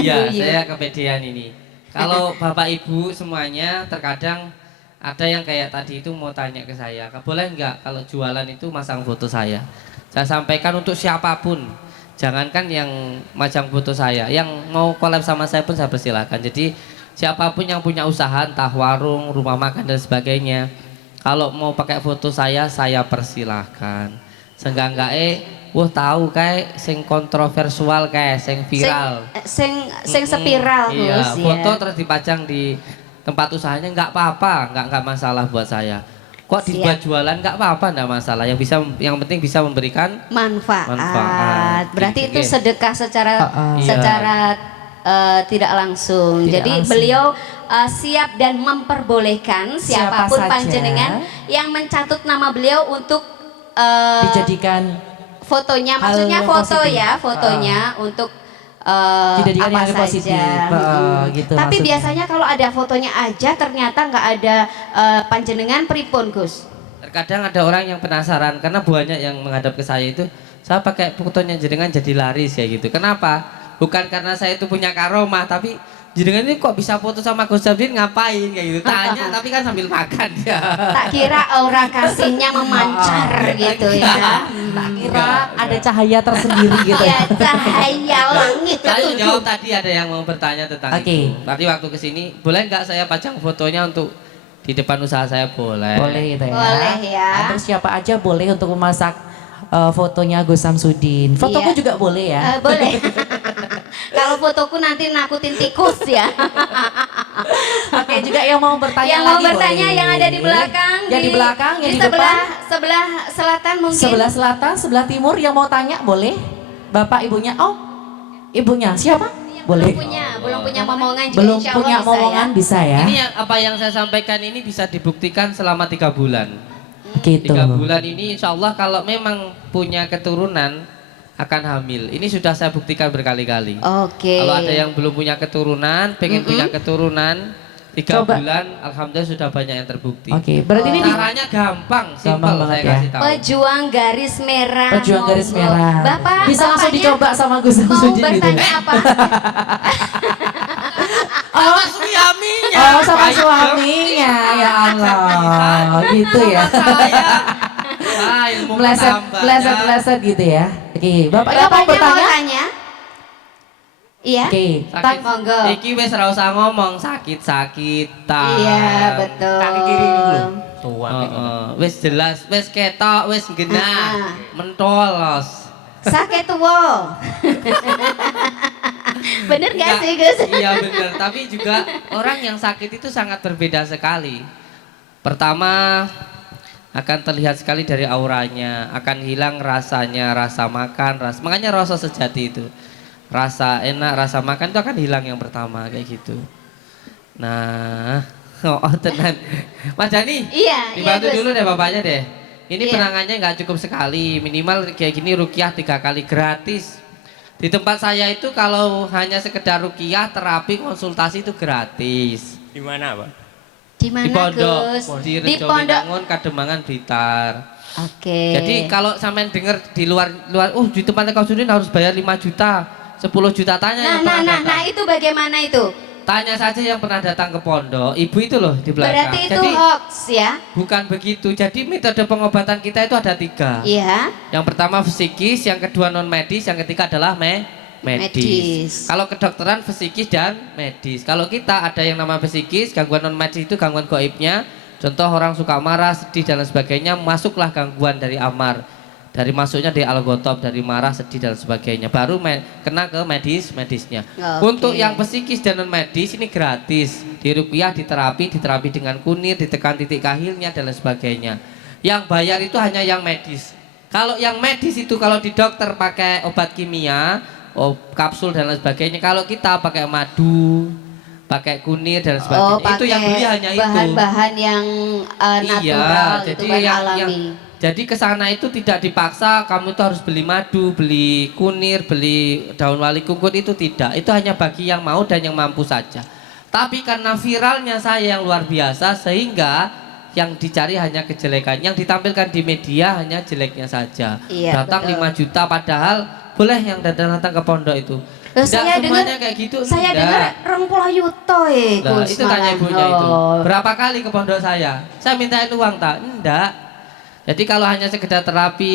Iya, Aduh, saya kepedean ini. Kalau Bapak Ibu semuanya terkadang ada yang kayak tadi itu mau tanya ke saya, boleh nggak kalau jualan itu masang foto saya? Saya sampaikan untuk siapapun, jangankan yang majang foto saya, yang mau collab sama saya pun saya persilahkan. Jadi siapapun yang punya usaha, entah warung, rumah makan dan sebagainya, kalau mau pakai foto saya persilahkan. Seenggak-enggak wah tahu kayak sing kontroversial kayak sing viral. Sing spiral Iya, Gus, foto ya. terus dipajang di tempat usahanya nggak apa-apa, nggak masalah buat saya. Kok dibuat jualan nggak apa-apa, nggak masalah. Yang penting bisa memberikan Manfaat. Berarti itu Oke. sedekah secara Iya. secara tidak langsung. Tidak Jadi langsung. beliau siap dan memperbolehkan Siapa siapapun saja. panjenengan yang mencatut nama beliau untuk Dijadikan fotonya, hal maksudnya yang foto positif. ya, fotonya untuk Dijadikan apa yang saja. positif. Gitu Tapi maksudnya. biasanya kalau ada fotonya aja ternyata nggak ada panjenengan pripun Gus. Terkadang ada orang yang penasaran karena banyak yang menghadap ke saya itu, saya pakai fotonya jenengan jadi laris ya gitu. Kenapa? Bukan karena saya itu punya karomah, tapi jenengan ini kok bisa foto sama Gus Samsudin ngapain kayak gitu. Tanya tapi kan sambil makan ya. Tak kira aura kasihnya memancar gitu ya. Tak kira ada cahaya tersendiri gitu. Ya cahaya langit Saya ketujuh. jawab tadi ada yang mau bertanya tentang Oke. itu. Tadi waktu kesini, boleh nggak saya pajang fotonya untuk di depan usaha saya? Boleh. Boleh gitu ya. Boleh ya. Atau siapa aja boleh untuk memasak fotonya Gus Samsudin. Fotoku Iya. juga boleh ya. Boleh. Kalau fotoku nanti nakutin tikus ya. Oke, juga yang mau bertanya Yang mau lagi bertanya boleh. yang ada di belakang, Yang di belakang, yang di sebelah depan. sebelah selatan mungkin. Sebelah selatan, sebelah timur yang mau tanya boleh. Bapak ibunya. Oh, ibunya siapa? Boleh. Belum punya momongan juga Belum insya Allah punya bisa momongan ya. bisa ya. Ini apa yang saya sampaikan ini bisa dibuktikan selama 3 bulan. Gitu. 3 bulan ini insya Allah kalau memang punya keturunan akan hamil. Ini sudah saya buktikan berkali-kali. Oke. Kalau ada yang belum punya keturunan, pengen punya keturunan, 3 Coba. bulan, alhamdulillah sudah banyak yang terbukti. Oke, berarti ini di Caranya gampang, simpel Gampang saya banget ya. kasih tahu. Pejuang garis merah. Pejuang garis monggo. merah. Bapak Bisa langsung bapaknya dicoba sama Gus Mau Samsudin gitu. bertanya apa? Sama suaminya. Oh, sama Baik, suaminya. Ya Allah. Gitu ya. Ilmu Meleset, menambah, meleset, ya. meleset gitu ya. Oke, bapaknya mau Bapaknya mau bertanya? tanya? Iya. Oke, Sakit. Monggo. Iki wis ora usah ngomong sakit-sakitan. Iya betul. Kaki kiri dulu. Heeh, wis jelas, wis ketok, wis genah, mentolos. Sakit tuwo. Bener gak Enggak, sih Gus? Iya benar, tapi juga orang yang sakit itu sangat berbeda sekali. Pertama akan terlihat sekali dari auranya, akan hilang rasanya, rasa makan, makanya rasa sejati itu. Rasa enak, rasa makan itu akan hilang yang pertama kayak gitu. Nah, tenan. Mas Dani, Iya, dibantu Gus. dulu deh bapaknya deh. Ini Iya. penanganannya nggak cukup sekali, minimal kayak gini rukiah 3 kali gratis. Di tempat saya itu kalau hanya sekedar rukiah, terapi, konsultasi itu gratis. Di mana, Pak? Di Di mana pondok, Gus? di Di Rejo pondok. Winangun, Kademangan, Blitar. Oke. Jadi kalau sampean dengar di luar, di tempat Kau Sudin harus bayar 5 juta, 10 juta, tanya yang pernah datang. Nah itu bagaimana itu? Tanya saja yang pernah datang ke pondok, ibu itu loh di belakang. Berarti itu Jadi hoax ya? bukan begitu. Jadi metode pengobatan kita itu ada 3. Iya. Yang pertama psikis, yang kedua non medis, yang ketiga adalah medis. Medis. Kalau kedokteran psikis dan medis. Kalau kita ada yang nama psikis, gangguan non medis itu gangguan gaibnya. Contoh orang suka marah, sedih dan lain sebagainya, masuklah gangguan dari amar. Dari masuknya dari al-ghotob, dari marah, sedih dan sebagainya. Baru kena ke medisnya. Oke. Untuk yang psikis dan non medis ini gratis. Diruqyah, diterapi dengan kunir, ditekan titik kahilnya dan lain sebagainya. Yang bayar itu hanya yang medis. Kalau yang medis itu kalau di dokter pakai obat kimia, kapsul dan lain sebagainya. Kalau kita pakai madu, pakai kunir dan sebagainya. Itu yang beli hanya itu. Bahan-bahan yang natural, Iya, itu jadi bahan yang alami. jadi ke sana itu tidak dipaksa kamu itu harus beli madu, beli kunir, beli daun wali kungkut, itu tidak. Itu hanya bagi yang mau dan yang mampu saja. Tapi karena viralnya saya yang luar biasa sehingga yang dicari hanya kejelekan, yang ditampilkan di media hanya jeleknya saja. Iya, Datang betul. 5 juta padahal boleh yang datang ke pondok itu. Loh, Tidak saya dengar semuanya kayak gitu. Saya enggak. dengar 20 yuto Nah, Gus, itu tanya malah. ibunya itu. Oh. Berapa kali ke pondok saya? Saya mintain uang tak? Enggak. Jadi kalau hanya sekedar terapi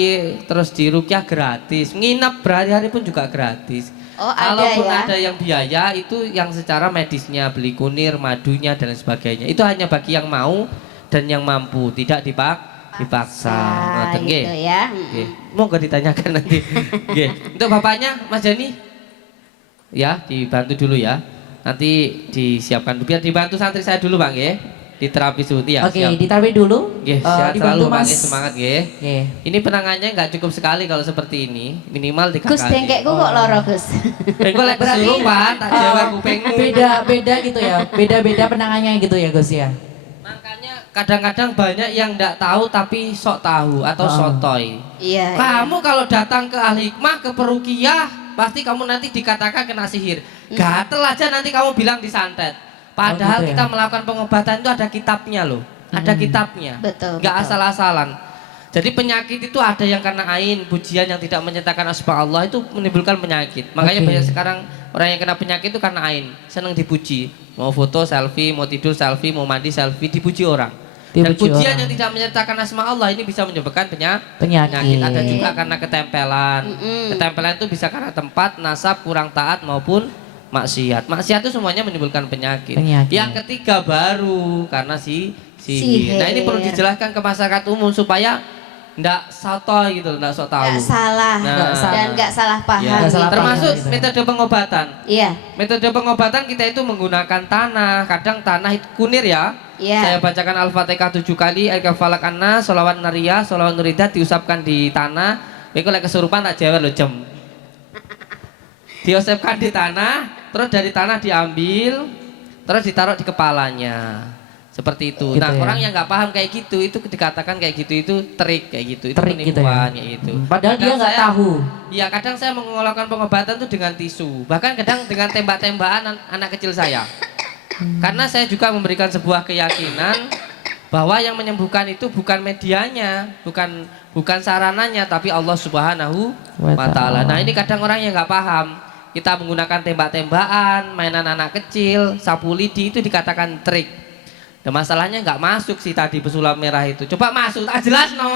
terus diruqyah gratis, nginap berhari-hari pun juga gratis. Oh, ada Kalaupun ya? ada yang biaya itu yang secara medisnya, beli kunir, madunya dan lain sebagainya. Itu hanya bagi yang mau dan yang mampu, tidak dipaksa. Ngoten nggih. Gitu ya. Nggih. Monggo ditanyakan nanti. Nggih. Untuk bapaknya Mas Dani, ya dibantu dulu ya. Nanti disiapkan biar dibantu santri saya dulu Pak nggih. di terapi suti ya. Oke, siap. ditaruh dulu. Nggih, Eh, sehat dibantu selalu, Pak. Mas. Nggih, semangat nggih. Oke. Ini penanganannya nggak cukup sekali kalau seperti ini, minimal 3 Gus kali. dengkekku kok loro Gus. Engko lek kesurupan tak jawab kupingmu. Beda-beda gitu ya. Beda-beda penangannya gitu ya, Gus ya. Makanya kadang-kadang banyak yang nggak tahu tapi sok tahu atau sotoy. Iya. Kamu kalau datang ke ahli hikmah, ke peruqyah, pasti kamu nanti dikatakan kena sihir. Gatel aja nanti kamu bilang disantet. Padahal gitu ya? kita melakukan pengobatan itu ada kitabnya loh. Ada kitabnya. Betul, Nggak betul. asal-asalan. Jadi penyakit itu ada yang karena ain, pujian yang tidak menyatakan asma Allah itu menimbulkan penyakit. Makanya Oke. banyak sekarang orang yang kena penyakit itu karena ain, senang dipuji. Mau foto selfie, mau tidur selfie, mau mandi selfie, dipuji orang. Dan Dipuji pujian orang. yang tidak menyatakan asma Allah ini bisa menyebabkan Penyakit. penyakit. Ada juga karena ketempelan. Mm-mm. Ketempelan itu bisa karena tempat, nasab, kurang taat maupun maksiat. Maksiat itu semuanya menimbulkan penyakit. Penyakit. Yang ketiga baru karena sihir. Sihir. Nah ini perlu dijelaskan ke masyarakat umum supaya ndak sotoy gitu, ndak sok tahu. Nggak salah Nah. dan nggak salah paham. Ya. Nggak salah paham Termasuk gitu. metode pengobatan. Iya. Metode pengobatan kita itu menggunakan tanah. Kadang tanah itu kunir ya. Iya. Saya bacakan Al-Fatihah 7 kali, Al-Falaq Annas, Sholawat Nariyah, Sholawat Nuridat diusapkan di tanah. Iku lek kesurupan tak jawab lo jem. Diusapkan di tanah, terus dari tanah diambil, terus ditaruh di kepalanya. Seperti itu. Gitu Nah, ya. orang yang nggak paham kayak gitu, itu dikatakan kayak gitu itu trik kayak gitu, itu Trik gitu ya. penipuan kayak gitu. Padahal dia Kadang nggak saya- tahu. Iya, kadang saya melakukan pengobatan tuh dengan tisu, bahkan kadang dengan tembak-tembakan anak kecil saya. Karena saya juga memberikan sebuah keyakinan bahwa yang menyembuhkan itu bukan medianya, bukan sarananya, tapi Allah Subhanahu wa Ta'ala. Nah, ini kadang orang yang nggak paham. Kita menggunakan tembak-tembakan, mainan anak kecil, sapu lidi itu dikatakan trik. Dan masalahnya nggak masuk sih tadi pesulap merah itu. Coba masuk, tak jelas no.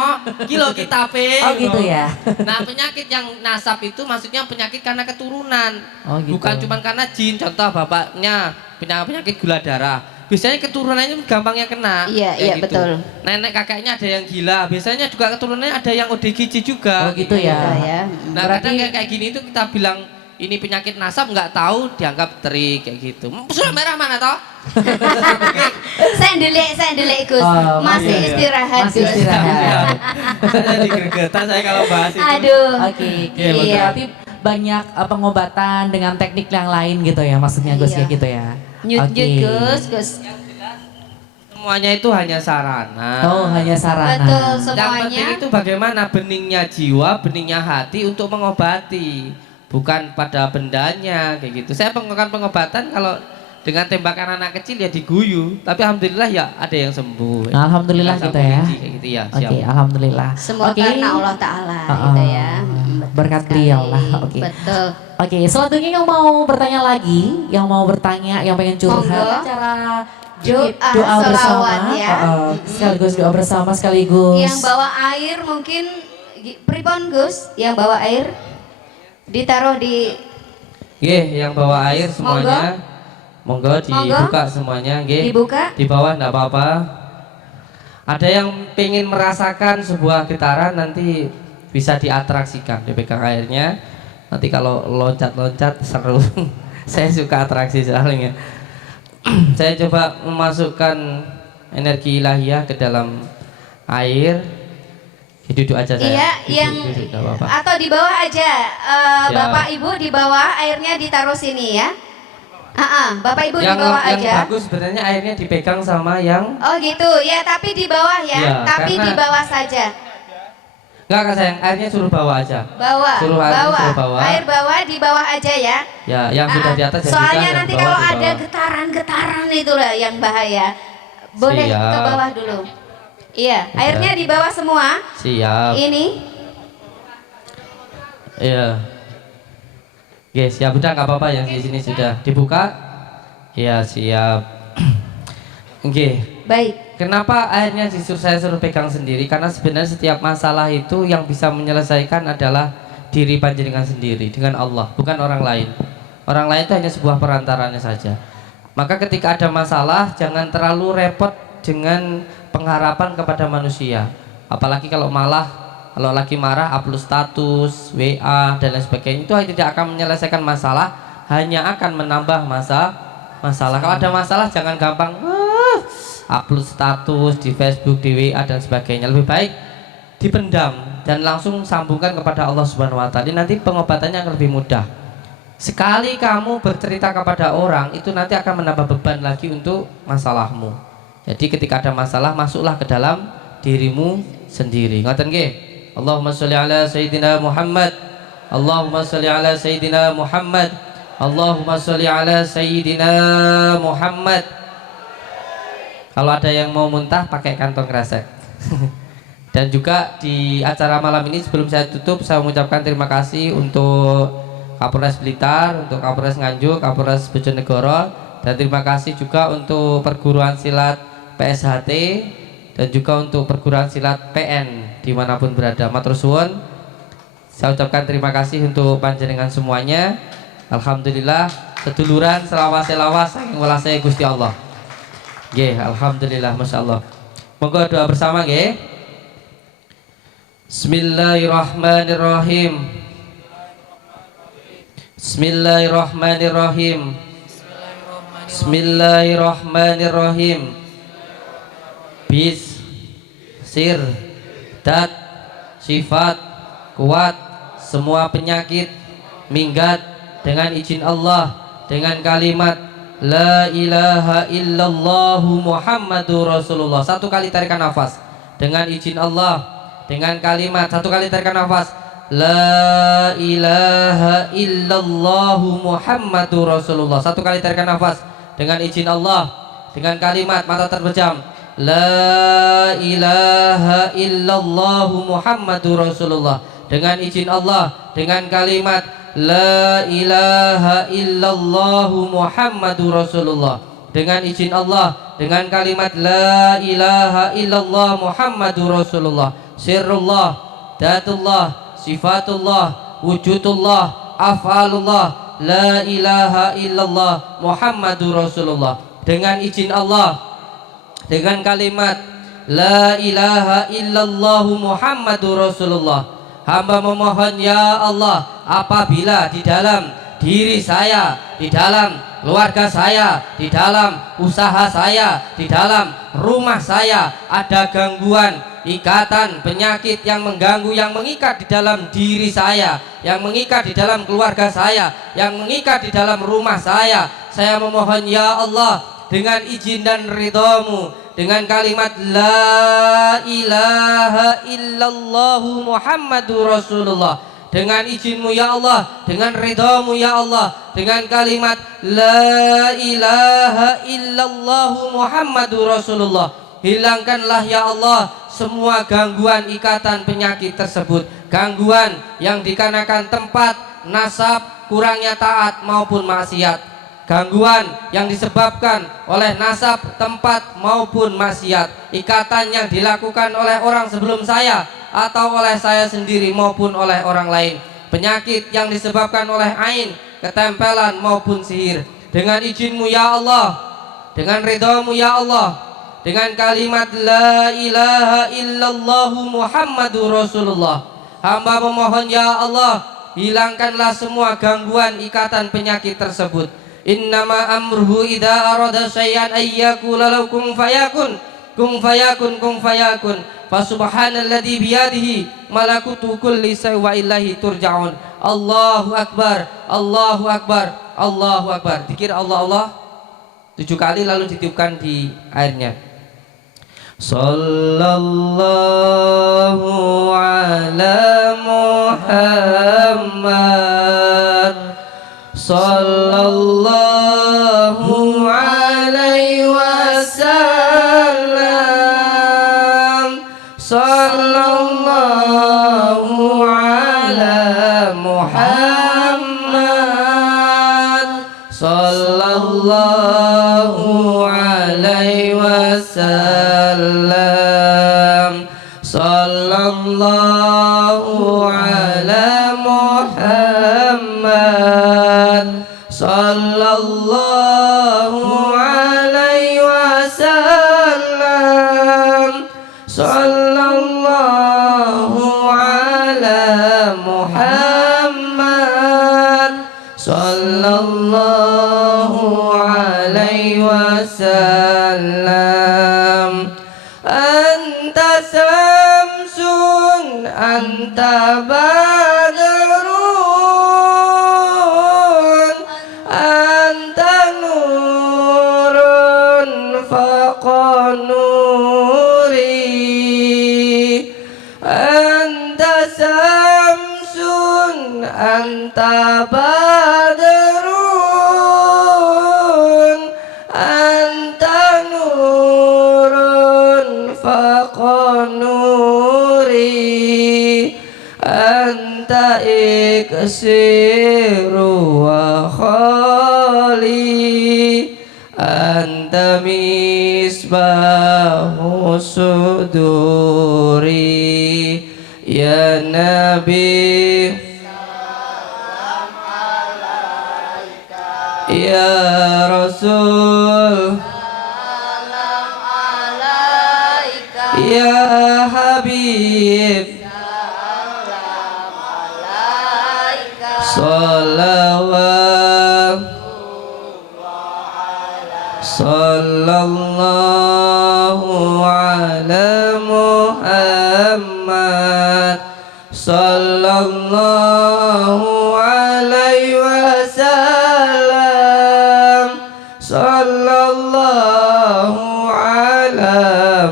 Kilo kita Oh gitu ya. Nah penyakit yang nasab itu maksudnya penyakit karena keturunan. Oh, gitu. Bukan cuma karena jin. Contoh bapaknya punya penyakit gula darah. Biasanya keturunannya gampangnya kena. Iya, kayak iya, gitu. betul. Nenek kakeknya ada yang gila. Biasanya juga keturunannya ada yang ODGJ juga. Oh gitu ya. Gitu ya. Nah Berarti- kadang kayak gini itu kita bilang ini penyakit nasab nggak tahu dianggap trik kayak gitu. Pesulap merah mana toh? Saya ndelik Gus. Oh, Masih iya, iya. istirahat Masih Gus. istirahat. Saya digergetan saya kalau bahas itu. Aduh. Oke, Iya, betul. berarti banyak pengobatan dengan teknik yang lain gitu ya, maksudnya Gus Iya. ya gitu ya. Nyut-nyut Gus, Gus. Semuanya itu hanya sarana. Oh, hanya sarana. Betul Yang penting semuanya. itu bagaimana beningnya jiwa, beningnya hati untuk mengobati, bukan pada bendanya kayak gitu. Saya melakukan pengobatan kalau dengan tembakan anak kecil ya diguyu, tapi alhamdulillah ya ada yang sembuh. Alhamdulillah Dengan gitu sapu ya. lidi kayak gitu ya. Oke, alhamdulillah. Semua Oke. karena Allah Ta'ala Uh-uh. gitu ya. Betul Berkat sekali. beliau lah, oke. Betul. Oke, selanjutnya yang mau bertanya lagi, yang mau bertanya, yang pengen curhat, Monggo. cara Doa, doa bersama, sholawat ya. sekaligus doa bersama, sekaligus. Yang bawa air mungkin pripon Gus, yang bawa air ditaruh di Nggih, yang bawa air semuanya monggo dibuka semuanya, nggih. dibuka. Di bawah enggak apa-apa. Ada yang pengen merasakan sebuah getaran nanti bisa diatraksikan, dipegang airnya. Nanti kalau loncat-loncat seru. Saya suka atraksi soalnya. Saya coba memasukkan energi ilahiyah ke dalam air. Duduk aja saya. Iya, Duduk, yang duduk, nggak apa-apa. atau di bawah aja. Siap. Bapak Ibu di bawah airnya ditaruh sini ya. Bapak Ibu di bawah yang aja. bagus sebenarnya airnya dipegang sama yang Oh gitu ya, tapi di bawah ya, Iya, tapi karena- di bawah saja. enggak Kak sayang, airnya suruh bawa aja. Bawah, Suruh air, bawah. suruh bawah. Air bawah di bawah aja ya. Ya, yang sudah di atas ya Soalnya sudah, yang nanti bawah kalau di ada bawah. getaran-getaran itulah yang bahaya. Boleh Siap. ke bawah dulu. Iya, airnya di bawah semua. Siap. Ini. Iya. Oke, siap udah nggak apa-apa yang di sini sudah dibuka. Iya, siap. Oke. Baik. Kenapa airnya saya suruh pegang sendiri? Karena sebenarnya setiap masalah itu yang bisa menyelesaikan adalah diri panjenengan sendiri dengan Allah, bukan orang lain. Orang lain itu hanya sebuah perantaranya saja. Maka ketika ada masalah, jangan terlalu repot dengan pengharapan kepada manusia. Apalagi kalau lagi marah, upload status, WA dan lain sebagainya, itu tidak akan menyelesaikan masalah, hanya akan menambah masalah. Kalau ada masalah jangan gampang upload status di Facebook, di WA dan sebagainya. Lebih baik dipendam dan langsung sambungkan kepada Allah Subhanahu wa taala. Nanti pengobatannya akan lebih mudah. Sekali kamu bercerita kepada orang, itu nanti akan menambah beban lagi untuk masalahmu. Jadi ketika ada masalah, masuklah ke dalam dirimu sendiri. Ngoten nggih? Allahumma sholli ala sayyidina Muhammad. Allahumma sholli ala sayyidina Muhammad. Allahumma sholli ala sayyidina Muhammad. Kalau ada yang mau muntah pakai kantong kresek. Dan juga di acara malam ini sebelum saya tutup, saya mengucapkan terima kasih untuk Kapolres Blitar, untuk Kapolres Nganjuk, Kapolres Bojonegoro, dan terima kasih juga untuk perguruan silat PSHT dan juga untuk perguruan silat PN dimanapun berada. Matur suwun. Saya ucapkan terima kasih untuk panjenengan semuanya. Alhamdulillah seduluran selawas-selawas saking welase Gusti Allah. Nggih, alhamdulillah, masyaallah. Monggo doa bersama nggih. Bismillahirrahmanirrahim. Bismillahirrahmanirrahim. Bismillahirrahmanirrahim. Bis, sir, dat, sifat, kuat, semua penyakit minggat dengan izin Allah, dengan kalimat La ilaha illallah Muhammadur Rasulullah. Satu kali tarikan nafas dengan izin Allah, dengan kalimat satu kali tarikan nafas La ilaha illallah Muhammadur Rasulullah. Satu kali tarikan nafas dengan izin Allah, dengan kalimat mata terpejam La ilaha illallah Muhammadur Rasulullah. Dengan izin Allah, dengan kalimat La ilaha illallah Muhammadur Rasulullah. Dengan izin Allah, dengan kalimat La ilaha illallah Muhammadur Rasulullah. Sirrullah, datullah, sifatullah, wujudullah, af'alullah, la ilaha illallah Muhammadur Rasulullah. Dengan izin Allah, dengan kalimat la ilaha illallah Muhammadur Rasulullah, hamba memohon ya Allah, apabila di dalam diri saya, di dalam keluarga saya, di dalam usaha saya, di dalam rumah saya ada gangguan, ikatan, penyakit yang mengganggu, yang mengikat di dalam diri saya, yang mengikat di dalam keluarga saya, yang mengikat di dalam rumah saya memohon ya Allah dengan izin dan ridhamu, dengan kalimat la ilaha illallah Muhammadur Rasulullah, dengan izinmu ya Allah, dengan ridhamu ya Allah, dengan kalimat la ilaha illallah Muhammadur Rasulullah, hilangkanlah ya Allah semua gangguan, ikatan, penyakit tersebut. Gangguan yang dikarenakan tempat, nasab, kurangnya taat maupun maksiat. Gangguan yang disebabkan oleh nasab, tempat maupun maksiat. Ikatan yang dilakukan oleh orang sebelum saya atau oleh saya sendiri maupun oleh orang lain. Penyakit yang disebabkan oleh ain, ketempelan maupun sihir. Dengan izinmu ya Allah, dengan ridhamu ya Allah, dengan kalimat la ilaha illallah Muhammadur Rasulullah, hamba memohon ya Allah, hilangkanlah semua gangguan, ikatan, penyakit tersebut. Innama amruhu idza arada syai'an ayyakula lahu kun fayakun, kun fayakun, kun fayakun. Fasubhanalladzi biyadihi malakutu kulli syai'in wa ilaihi turja'un. Allahu akbar, Allahu akbar, Allahu akbar. Dikir Allah Allah 7 kali lalu ditiupkan di airnya. Sallallahu ala Muhammad, sallallahu alaihi wasallam, sallallahu ala Muhammad, sallallahu alaihi wasallam, sallallahu ala Muhammad, sallallahu alaihi wasallam, sallallahu ala Muhammad, sallallahu alaihi wasallam. badrun anta nurun faqa nuri anta samsun anta badrun anta nurun faqa nuri anta iksiru wa khali anta misbahu suduri ya nabi ya rasul ya habib salawat sallallahu ala Muhammad sallallahu alaihi wasallam sallallahu ala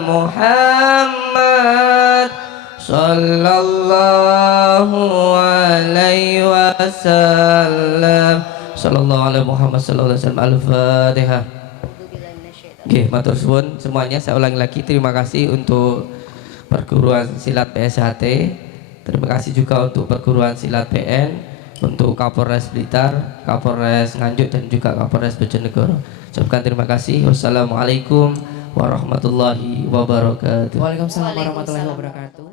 Muhammad sallallahu alaihi wasallam sallallahu alaihi Muhammad sallallahu alaihi wasallam. Al-Fatihah. Oke, matur suwun semuanya. Saya ulangi lagi, terima kasih untuk perguruan silat PSHT, terima kasih juga untuk perguruan silat PN, untuk Kapolres Blitar, Kapolres Nganjuk dan juga Kapolres Bojonegoro. Ucapkan terima kasih. Wassalamualaikum warahmatullahi wabarakatuh. Waalaikumsalam warahmatullahi wabarakatuh.